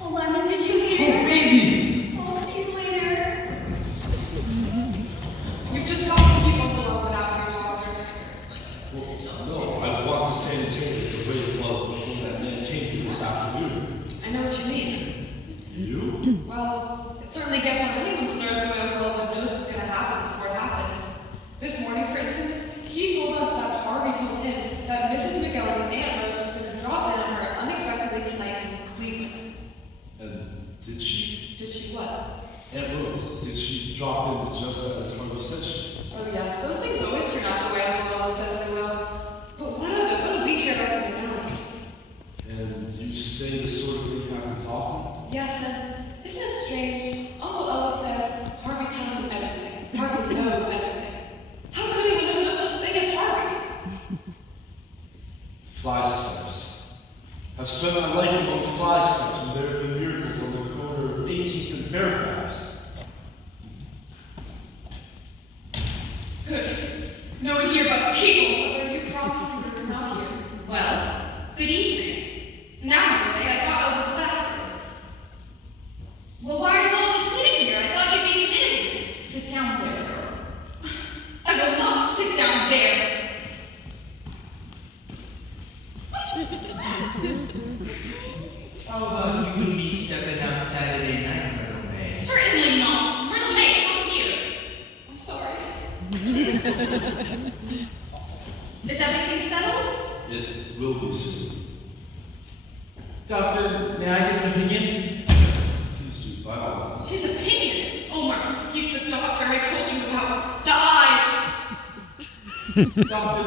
Oh, Lemon, did you Oh, hear? baby! I'll see you later. You've just got to keep Uncle Owen out here, Doctor. Well, no, I want the sanitarium the way it was before that man came here this afternoon. I know what you mean. You? Well, it certainly gets on anyone's nerves the way Uncle Owen knows what's going to happen before it happens. This morning, for instance, he told us that Harvey told him that Mrs. McElhenney's Aunt Rose was going to drop in on her unexpectedly tonight from Cleveland. And did she? Did she what? Aunt Rose, did she drop in just as Harvey said she? Oh yes, those things always turn out the way Uncle Owen says they will. But what of it? What do we care about the McElhenneys? And you say this sort of thing happens often? Yes, and isn't it strange? Uncle Owen says Harvey tells him everything. Harvey knows everything. How could he when there's no such thing as Harvey? Fly specks. I've spent my life among fly specks when there have been miracles on the corner of 18th and Fairfax. Good. No one here but people. Mother, you promised him to come out here. Well, good evening. Now, may I brought Owen's laughter. Well, why are you all just sitting here? I thought you'd be committed. Sit down there, girl. Is everything settled? It will be soon. Doctor, may I give an opinion? Please do, by all means. His opinion? Omar, he's the doctor I told you about. The eyes! Doctor,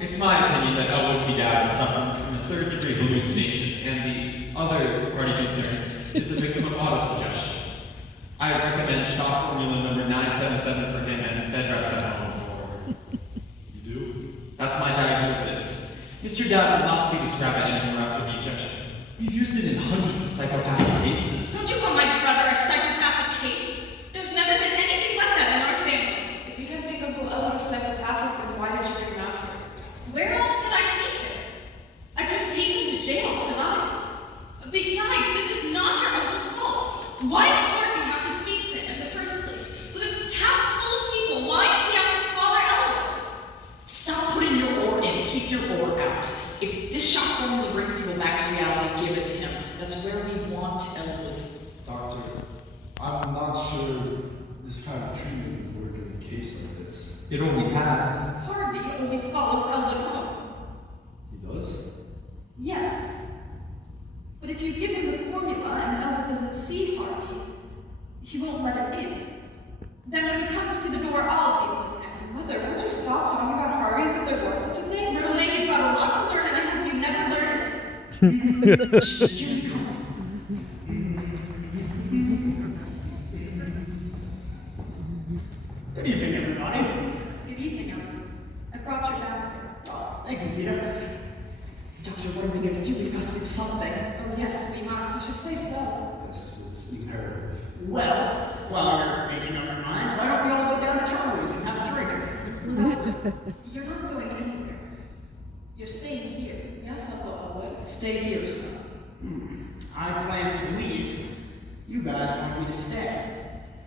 it's my opinion that Elwood T. Dowd is suffering from a third-degree hallucination, and the other party concerned is a victim of autosuggestion. I recommend shot formula number 977 for him and bed rest at home for. You do? That's my diagnosis. Mr. Dowd will not see this rabbit anymore after the injection. We've used it in hundreds of psychopathic cases. Don't you call my brother a psychopathic case? There's never been anything like that in our family. If you didn't think Uncle Elwood was psychopathic, then why did you bring him out here? Where else could I take him? I couldn't take him to jail, could I? Besides, this is not your uncle's fault. Why did Harvey have to speak to him in the first place? With a town full of people, why did he have to bother Elwood? Stop putting your oar in, keep your oar out. If this shock formula brings people back to reality, give it to him. That's where we want Elwood. Doctor, I'm not sure this kind of treatment would work in a case like this. It always has. Harvey always follows Elwood home. He does? Yes. But if you give him the formula and Elwood doesn't see Harvey, he won't let him in. Then when he comes to the door, I'll deal with him. Mother, would you stop talking about Harvey as if there was such a thing? Renee, you've got a lot to learn and I hope you never learn it. Shh, here he comes. Good evening, everybody. Good evening, Elwood. I brought your bathroom. Oh, thank you, Vita. Doctor, what are we gonna do? We've got to do something. Oh yes, we must. Should say so. Yes, it's imperative. Well, while you're making up your minds, why don't we all go down to Charlie's and have a drink? You're not going anywhere. You're staying here. Yes, Uncle Elwood. Stay here, son. I plan to leave. You guys want me to stay.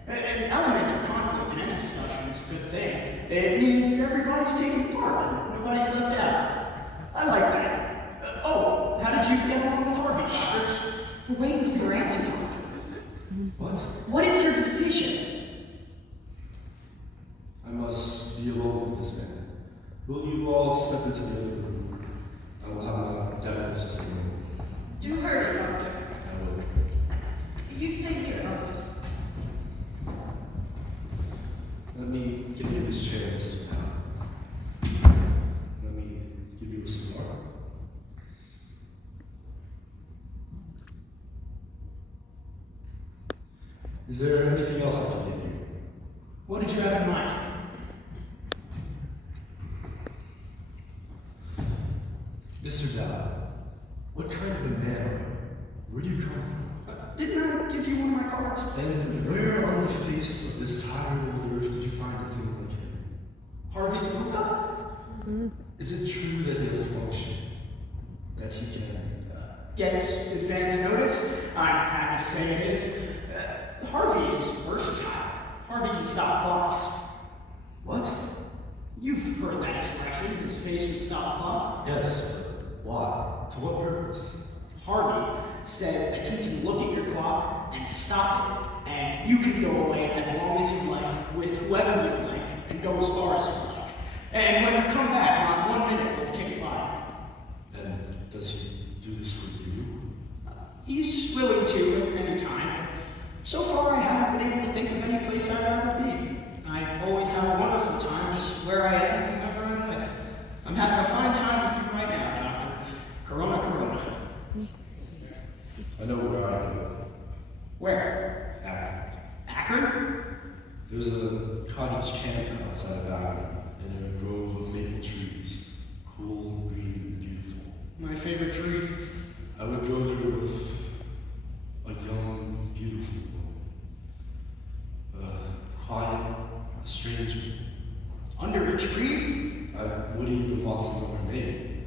An element of conflict in any discussion is a good thing. It means everybody's taking part and nobody's left out. I like that. Oh, how did you get along with Harvey? We're waiting for your answer, Doctor. What? What is your decision? I must be alone with this man. Will you all step into the other room? I will have a diagnosis in the room. Do hurry, Doctor. I will. You stay here, Elwood. Let me give you this chair, Mr. Powell. Let me give you a cigar. Is there anything else I can give you? What did you have in mind? Mr. Dowd, what kind of a man are you? Where do you come from? Didn't I give you one of my cards? And where on the face of this high old earth did you find a thing like him? Harvey the Puka? Is it true that he has a function? That he can... Gets advance notice? I'm happy to say it is. Harvey is versatile. Harvey can stop clocks. What? You've heard that expression, his face would stop a clock. Yes, but why? To what purpose? Harvey says that he can look at your clock and stop it, and you can go away as long as you like, with whoever you like, and go as far as you like. And when you come back, not 1 minute will tick by. And does he do this for you? He's willing to at any time. So far, I haven't been able to think of any place I'd rather be. I always have a wonderful time just where I am and whoever I'm with. I'm having a fine time with you right now, Doctor. Corona, Corona. I know where I go. Where? Akron. Akron? There's a cottage camp outside of Akron, in a grove of maple trees. Cool, green, and beautiful. My favorite tree. I would go there with a young, beautiful woman. Quiet, a stranger. Under a tree? I wouldn't even want to know her name.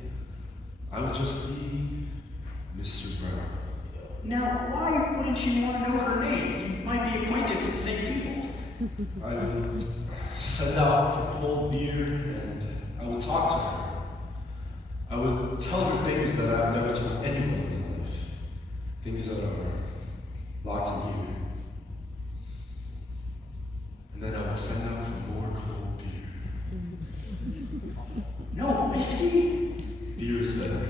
I would just be Mr. Brown. Now, why wouldn't you want to know her name? You might be acquainted with the same people. I would send out for cold beer and I would talk to her. I would tell her things that I've never told anyone in life. Things that are locked in here. And then I would send out for more cold beer. whiskey? Beer's better.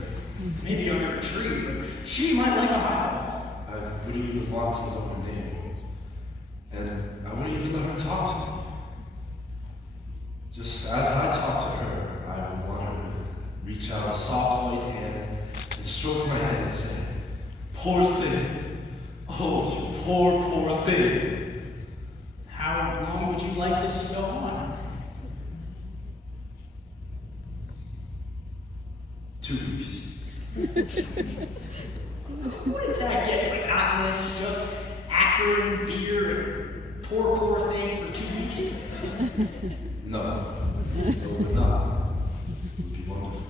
Maybe under a tree, but she might like a highball. I wouldn't even want to know her name. And I wouldn't even let her talk to me. Just as I talk to her, I would want her to reach out a soft white hand and stroke my head and say, "Poor thing. Oh, you poor, poor thing." How long would you like this to go on? 2 weeks. Wouldn't that get monotonous? Just acrid beer and poor, poor thing for 2 weeks? No, it would not. It would be wonderful.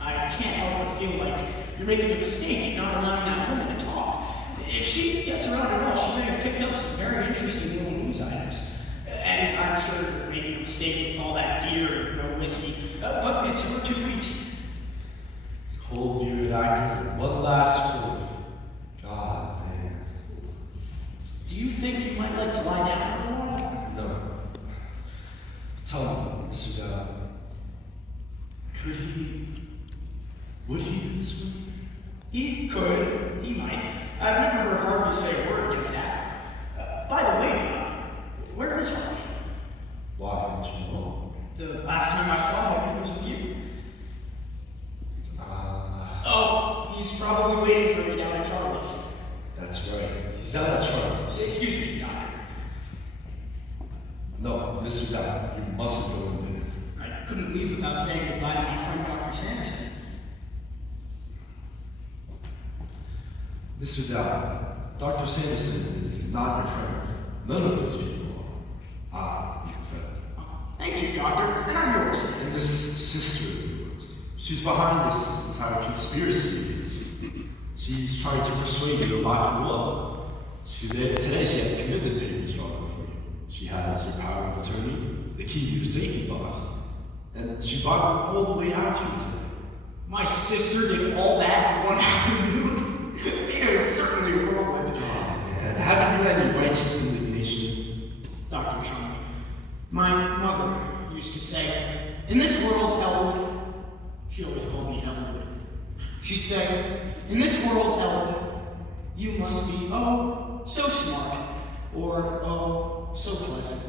I can't help but feel like you're making a mistake in not allowing that woman to talk. If she gets around at all, she may have picked up some very interesting little news items. And I'm sure you're making a mistake with all that beer and no whiskey. But it's your 2 weeks. Cold beer and acrid and one last food. God, man. Do you think you might like to lie down for a while? No. Tell me, Mr. Dow, would he do this for me? He could. He might. I've never heard Harvey say a word against that. By the way, Doc, where is Harvey? Why, don't you know? The last time I saw him, he was with you. Oh, he's probably waiting for me down at Charlie's. That's right. He's out at Charlie's. Excuse me, Doctor. No, Mr. Dow, you mustn't go in there. I couldn't leave without saying goodbye to my friend Dr. Sanderson. Mr. Dow, Dr. Sanderson is not your friend. None of those people are. I'm your friend. Thank you, Doctor. And I'm yours. And this sister of yours, she's behind this entire conspiracy against you. She's trying to persuade you to lock you up. Today she had a commitment papers drawn up for you. She has your power of attorney, the key to your safety box, and she brought you all the way out here today. My sister did all that in one afternoon? Vito is certainly a whirlwind. And haven't you any righteous indignation? Dr. Trump, my mother used to say, in this world, Elwood, she always called me Elwood. She'd say, in this world, Elwood, you must be, oh, so smart, or, oh, so pleasant.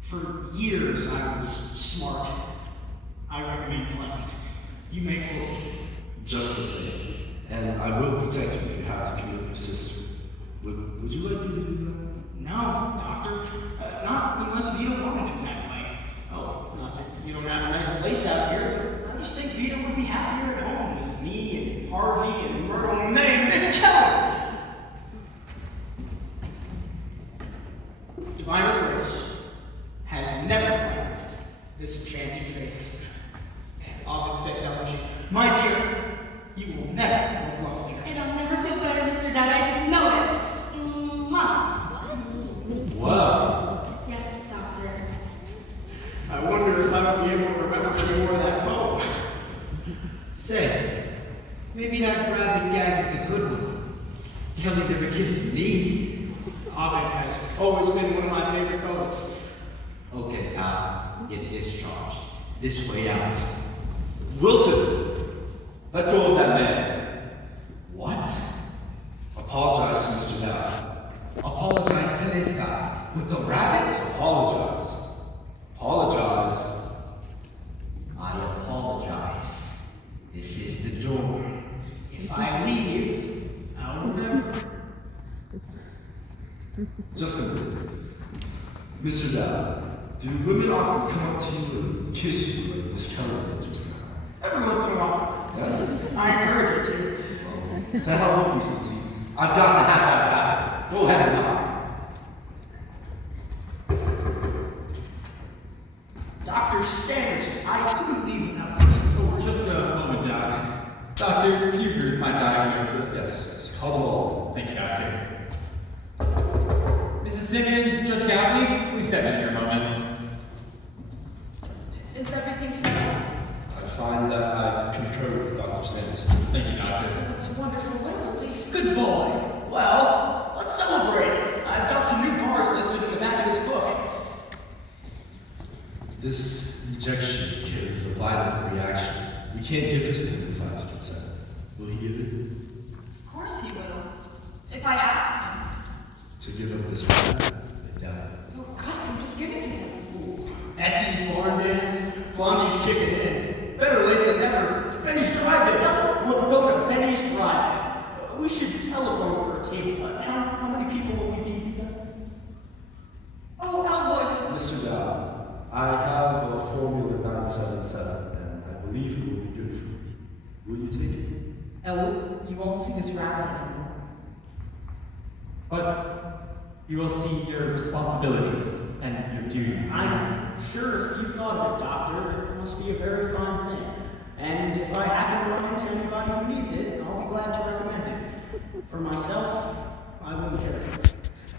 For years I was smart. I recommend pleasant. You may quote. Just the same. And I will protect you if you have to commit your sister. Would you like me to do that? No, Doctor. Not unless Vito wanted it that way. Oh, not that you don't have a nice place out here, but I just think Vito would be happier at home with me and Harvey and Myrtle May and Miss Kelly. Divine Grace has never planned this enchanting face. August 5th elegy. My dear, you will never look lovelier. And I'll never feel better, Mr. Dad. I just know it. Wow. Yes, Doctor. I wonder if I would be able to remember any more of that poem. Say, maybe that rabbit gag is a good one. Kelly never kissed me. Ovid has always been one of my favorite poets. Okay, pal, get discharged. This way out. Wilson, let go of that man. What? Apologize to Mr. Dow. Apologize to this guy with the rabbits? Apologize. Apologize. I apologize. This is the door. If I leave, I'll remember. Just a minute. Mr. Dow, do women often come up to you and kiss you like Miss Kelly did just now? Every once in a while. Yes? I encourage it to. Well, to hell with decency. I've got to have that rabbit. Go ahead and knock. Dr. Sanderson, I couldn't leave without first Oh, just a moment, Doc. Doctor, do you agree with my diagnosis? Yes. Call them all. Thank you, Doctor. Mrs. Simmons, Judge Gaffney, please step in here a moment. Is everything settled? I find that I concur with Dr. Sanderson. Thank you, Doctor. That's wonderful. What a relief. Good boy. Well, let's celebrate. I've got some new bars listed in the back of this book. This rejection kit is a violent reaction. We can't give it to him without his consent. Will he give it? Of course he will. If I ask him. To give him this rabbit? I doubt it. Don't ask him, just give it to him. Essie's barn dance, Blondie's chicken in. Better late than never. Benny's driving. We'll go to Benny's drive. We should telephone for a table. How many people will we be? Oh, Elwood. Mr. Dow, I have a Formula 977, and I believe it will be good for me. Will you take it? Elwood, you won't see this rabbit anymore. But you will see your responsibilities and your duties. I'm sure if you thought of it, Doctor, it must be a very fine thing. And if I happen to run into anybody who needs it, I'll be glad to recommend it. For myself, I wouldn't care for it.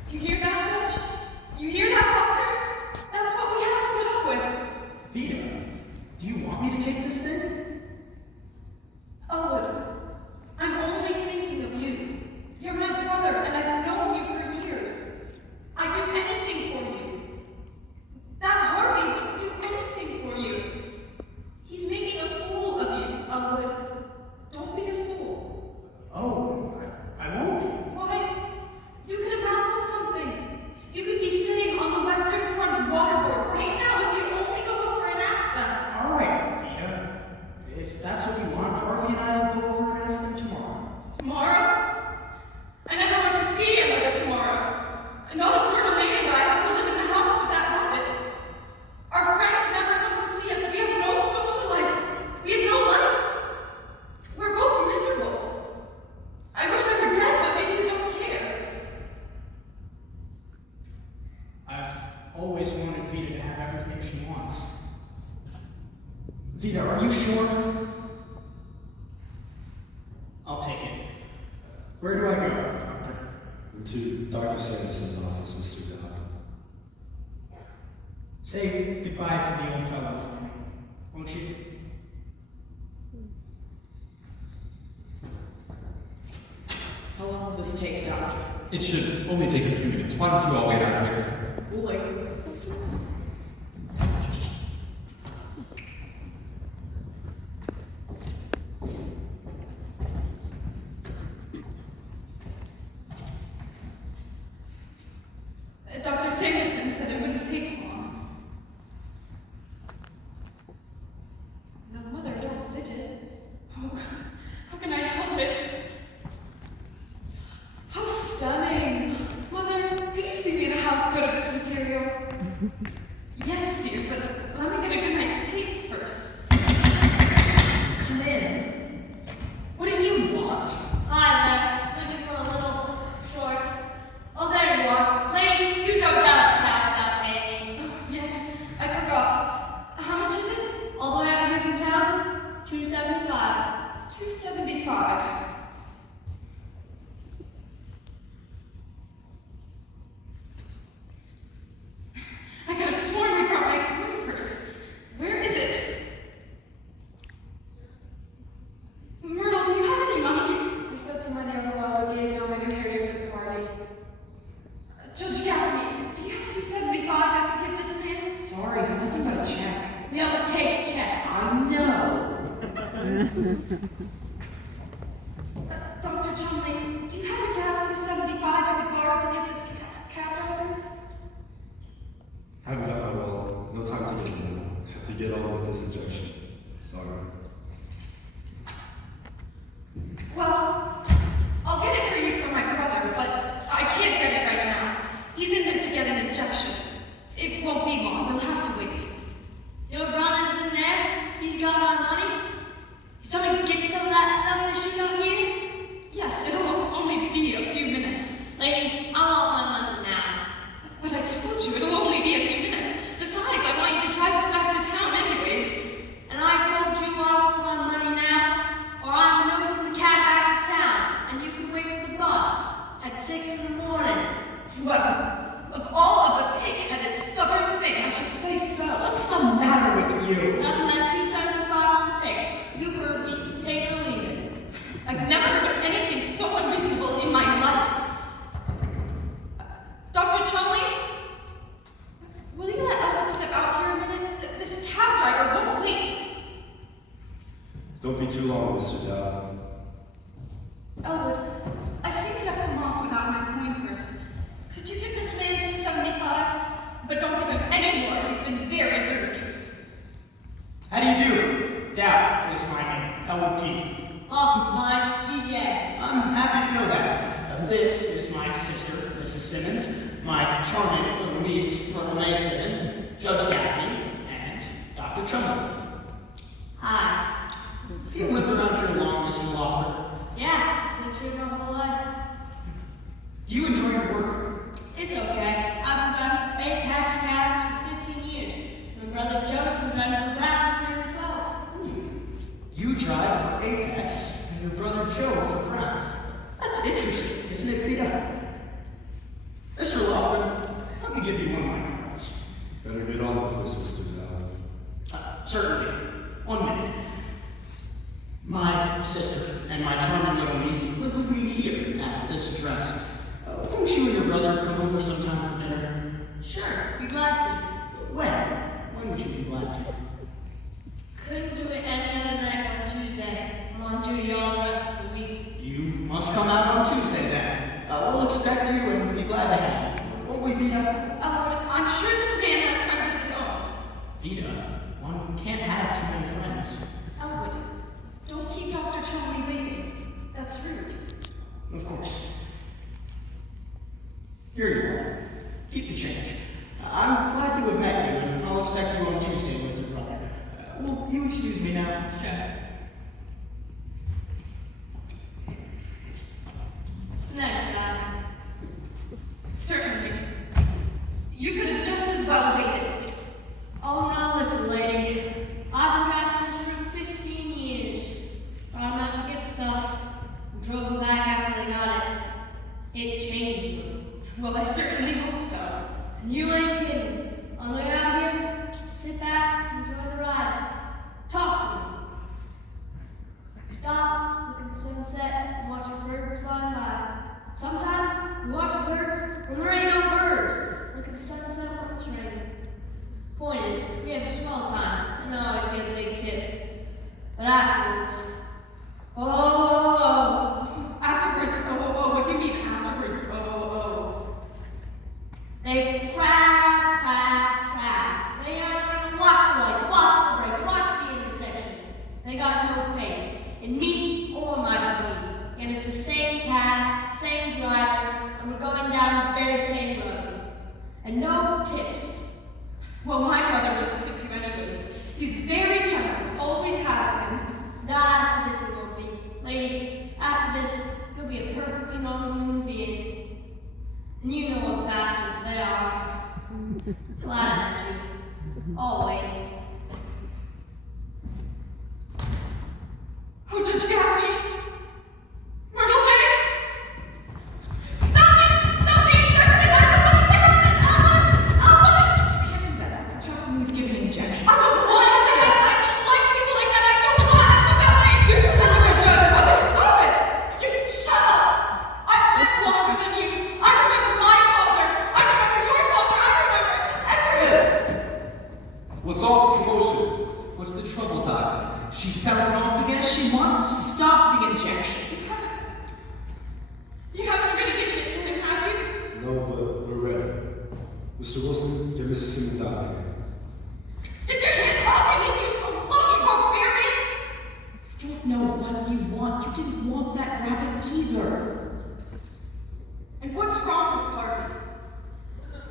You hear that, Judge? You hear that, Doctor? That's what we have to put up with. Vita, do you want me to take this thing? Elwood, I'm only thinking of you. You're my brother, and I've known you for years. I'd do anything for you. That Harvey wouldn't do anything for you. He's making a fool of you, Elwood. Don't be a fool. Oh, I won't. Why? You could amount to something. You could be sitting on the Western Front waterboard right now if you'd only go over and ask them. All right, Vita. If that's what you want, Harvey and I will go over and ask them tomorrow. Tomorrow? I never went to see your mother tomorrow. Not if Myrtle May and I have to live in the house with that rabbit. Our friends never come to see us. We have no social life. We have no life. We're both miserable. I wish I were dead, but maybe you don't care. I've always wanted Vita to have everything she wants. Vita, are you sure? I'll take it. Where do I go, Doctor? To Dr. Sanderson's office, Mr. Dow. Say goodbye to the old fellow for me, won't you? How long will this take, Doctor? It should only take a few minutes. Why don't you all wait out here? We'll wait. Dr. Sanderson said it wouldn't take long. No, Mother, don't fidget. Oh, how can I help it? How stunning! Mother, can you see me the house coat of this material? Yes, dear, but let me get a good night's sleep first. Come in. What do you want? Hi there. Looking for a little short. Oh, there you are. Lady, you jumped out of the cab without paying me. Oh, yes, I forgot. How much is it? All the way out here from town? $2.75. $2.75. I could have sworn we brought my coin purse. Where is it? Myrtle, do you have any money? I spent the money Uncle Elwood gave me on my new hairdo for the party. Judge Gaffney, do you have $2.75 I could give this man? Sorry, nothing but a check. We don't take checks. I know. Dr. Chumley, do you happen to have $2.75 I could borrow to give this cab driver? I've got my wallet. No time to get in. I have to get on with this injection. Sorry. Well, I'll get it for you from my brother, but I can't get it right now. He's in there to get an injection. It won't be long. We'll have to wait. Your brother's in there. He's got my money. Someone get some of that stuff to shoot up here? Yes, it'll only be a few minutes. Lady, I want my money now. But I told you, it'll only be a few minutes. Besides, I want you to drive us back to town anyways. And I told you I want my money now, or I'm nosing the cab back to town, and you can wait for the bus at 6 in the morning. Well, of all of the pig-headed, stubborn I things, should say so. What's the matter with you? Nothing that 275 won't fix. You heard me. Take it or leave it. I've never heard of anything so unreasonable in my life. Dr. Chumley? Will you let Elwood step out here a minute? Don't be too long, Mr. Dowd. Elwood, I seem to have come off without my coin purse. Could you give this man $2.75? But don't give him any more. He's been very rude. How do you do? Dowd is my name. Elwood P. Lofton's mine, EJ. I'm happy to know that. This is my sister, Mrs. Simmons, my charming little niece, Renee Simmons, Judge Gaffney, and Dr. Trumbull. Hi. Have you lived around here long, Mr. Lofton? Yeah, I've lived here my whole life. Do you enjoy your work? It's okay. I've been driving for 8 taxi cabs for 15 years. My brother Joe's been driving for Brown for nearly 12. You drive for Apex, and your brother Joe for Brown. That's interesting, isn't it, Peter? Mr. Lofton, let me give you one of my cards. Better get on with this, Mr. Dowd. Certainly. 1 minute. My sister and my charming little niece live with me here at this address. Won't you and your brother come over sometime for dinner? Sure, be glad to. When? When would you be glad to? Couldn't do it any other night on Tuesday. I'm on duty all the rest of the week. You must come out on Tuesday then. We'll expect you and be glad to have you. Won't we, Vita? Elwood, I'm sure this man has friends of his own. Vita, one can't have too many friends. Elwood, don't keep Dr. Chumley waiting. That's rude. Of course. Here you are. Keep the change. I'm glad to have met you, and I'll expect you on Tuesday with your brother. Will you excuse me now? Sure. Nice guy. Certainly. You could have just as well waited. Oh, now listen, lady. I've been driving this route 15 years. Brought them out to get stuff. And drove them back after they got it. It changes them. Well, I certainly hope so. And you ain't kidding. On the way out here, sit back, enjoy the ride. Talk to me. Stop, look at the sunset, and watch the birds fly by. Sometimes we watch the birds when there ain't no birds. Look at the sunset when it's raining. Point is, we have a swell time, and I always get a big tip. But afterwards, Afterwards, what do you mean afterwards? they crab. They aren't even watch the lights, watch the brakes, watch the intersection. They got no faith in me or my buddy. And it's the same cab, same driver, and we're going down the very same road. And no tips. Well, my brother would have tipped you anyways. He's very generous, always has been. Not after this it won't be. Lady, after this, he'll be a perfectly normal human being. And you know what bastards they are. Glad I met you. I'll wait. Oh, Judge Gaffney! Myrtle May! Stop the injection! I don't want it to happen! You can't do that. Dr. Chumley's giving an injection. I don't want it to happen! I don't like people like that! I don't want it that way! Do something with your judge! Mother, stop it! You shut up! I've lived longer than you! I remember my father! I remember your father! I remember everyone! What's all this commotion? What's the trouble, Doctor? She's sounding off again? She wants to stop the injection. You haven't already given it to him, have you? No, but we're ready. Mr. Wilson, get Mrs. Simmons out of here. Get your hands off me! Leave me alone, you barbarian! You don't know what you want. You didn't want that rabbit either. And what's wrong with Harvey?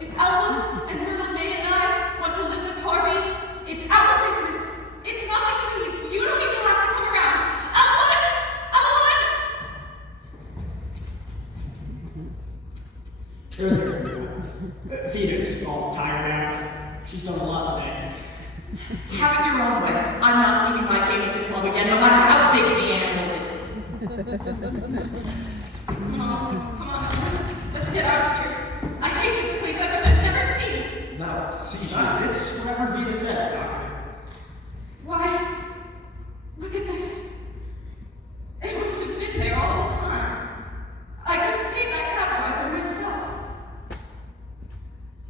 If Elwood and Myrtle May and I want to live with Harvey, it's our business. It's nothing to you. You don't even have to come around. Elwood! Elwood! There. Vita's all tired out. She's done a lot today. Have it your own way. I'm not leaving my game at the club again, no matter how big the animal is. Come on, Elwood. Let's get out of here. I hate this place. I wish I'd never seen it. Now, see here. It's whatever Vita says, Doctor. Why? Look at this. It must have been there all the time. I could have paid that cab driver myself.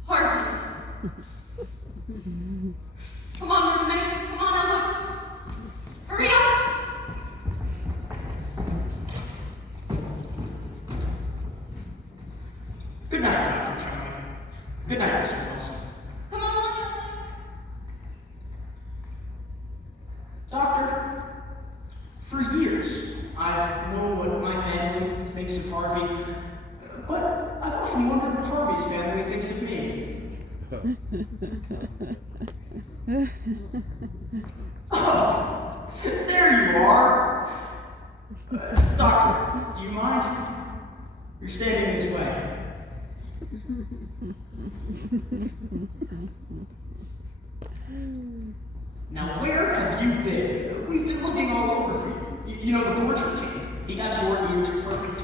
Harvey. Come on, Renee. Come on, Ellen. Hurry up. Good night, Mr. Watson. Come on. Doctor, for years, I've known what my family thinks of Harvey, but I've often wondered what Harvey's family thinks of me. Oh, there you are. Doctor, do you mind? You're standing in his way. Now, where have you been? We've been looking all over for you. You know, the portrait king. He got your ears perfect.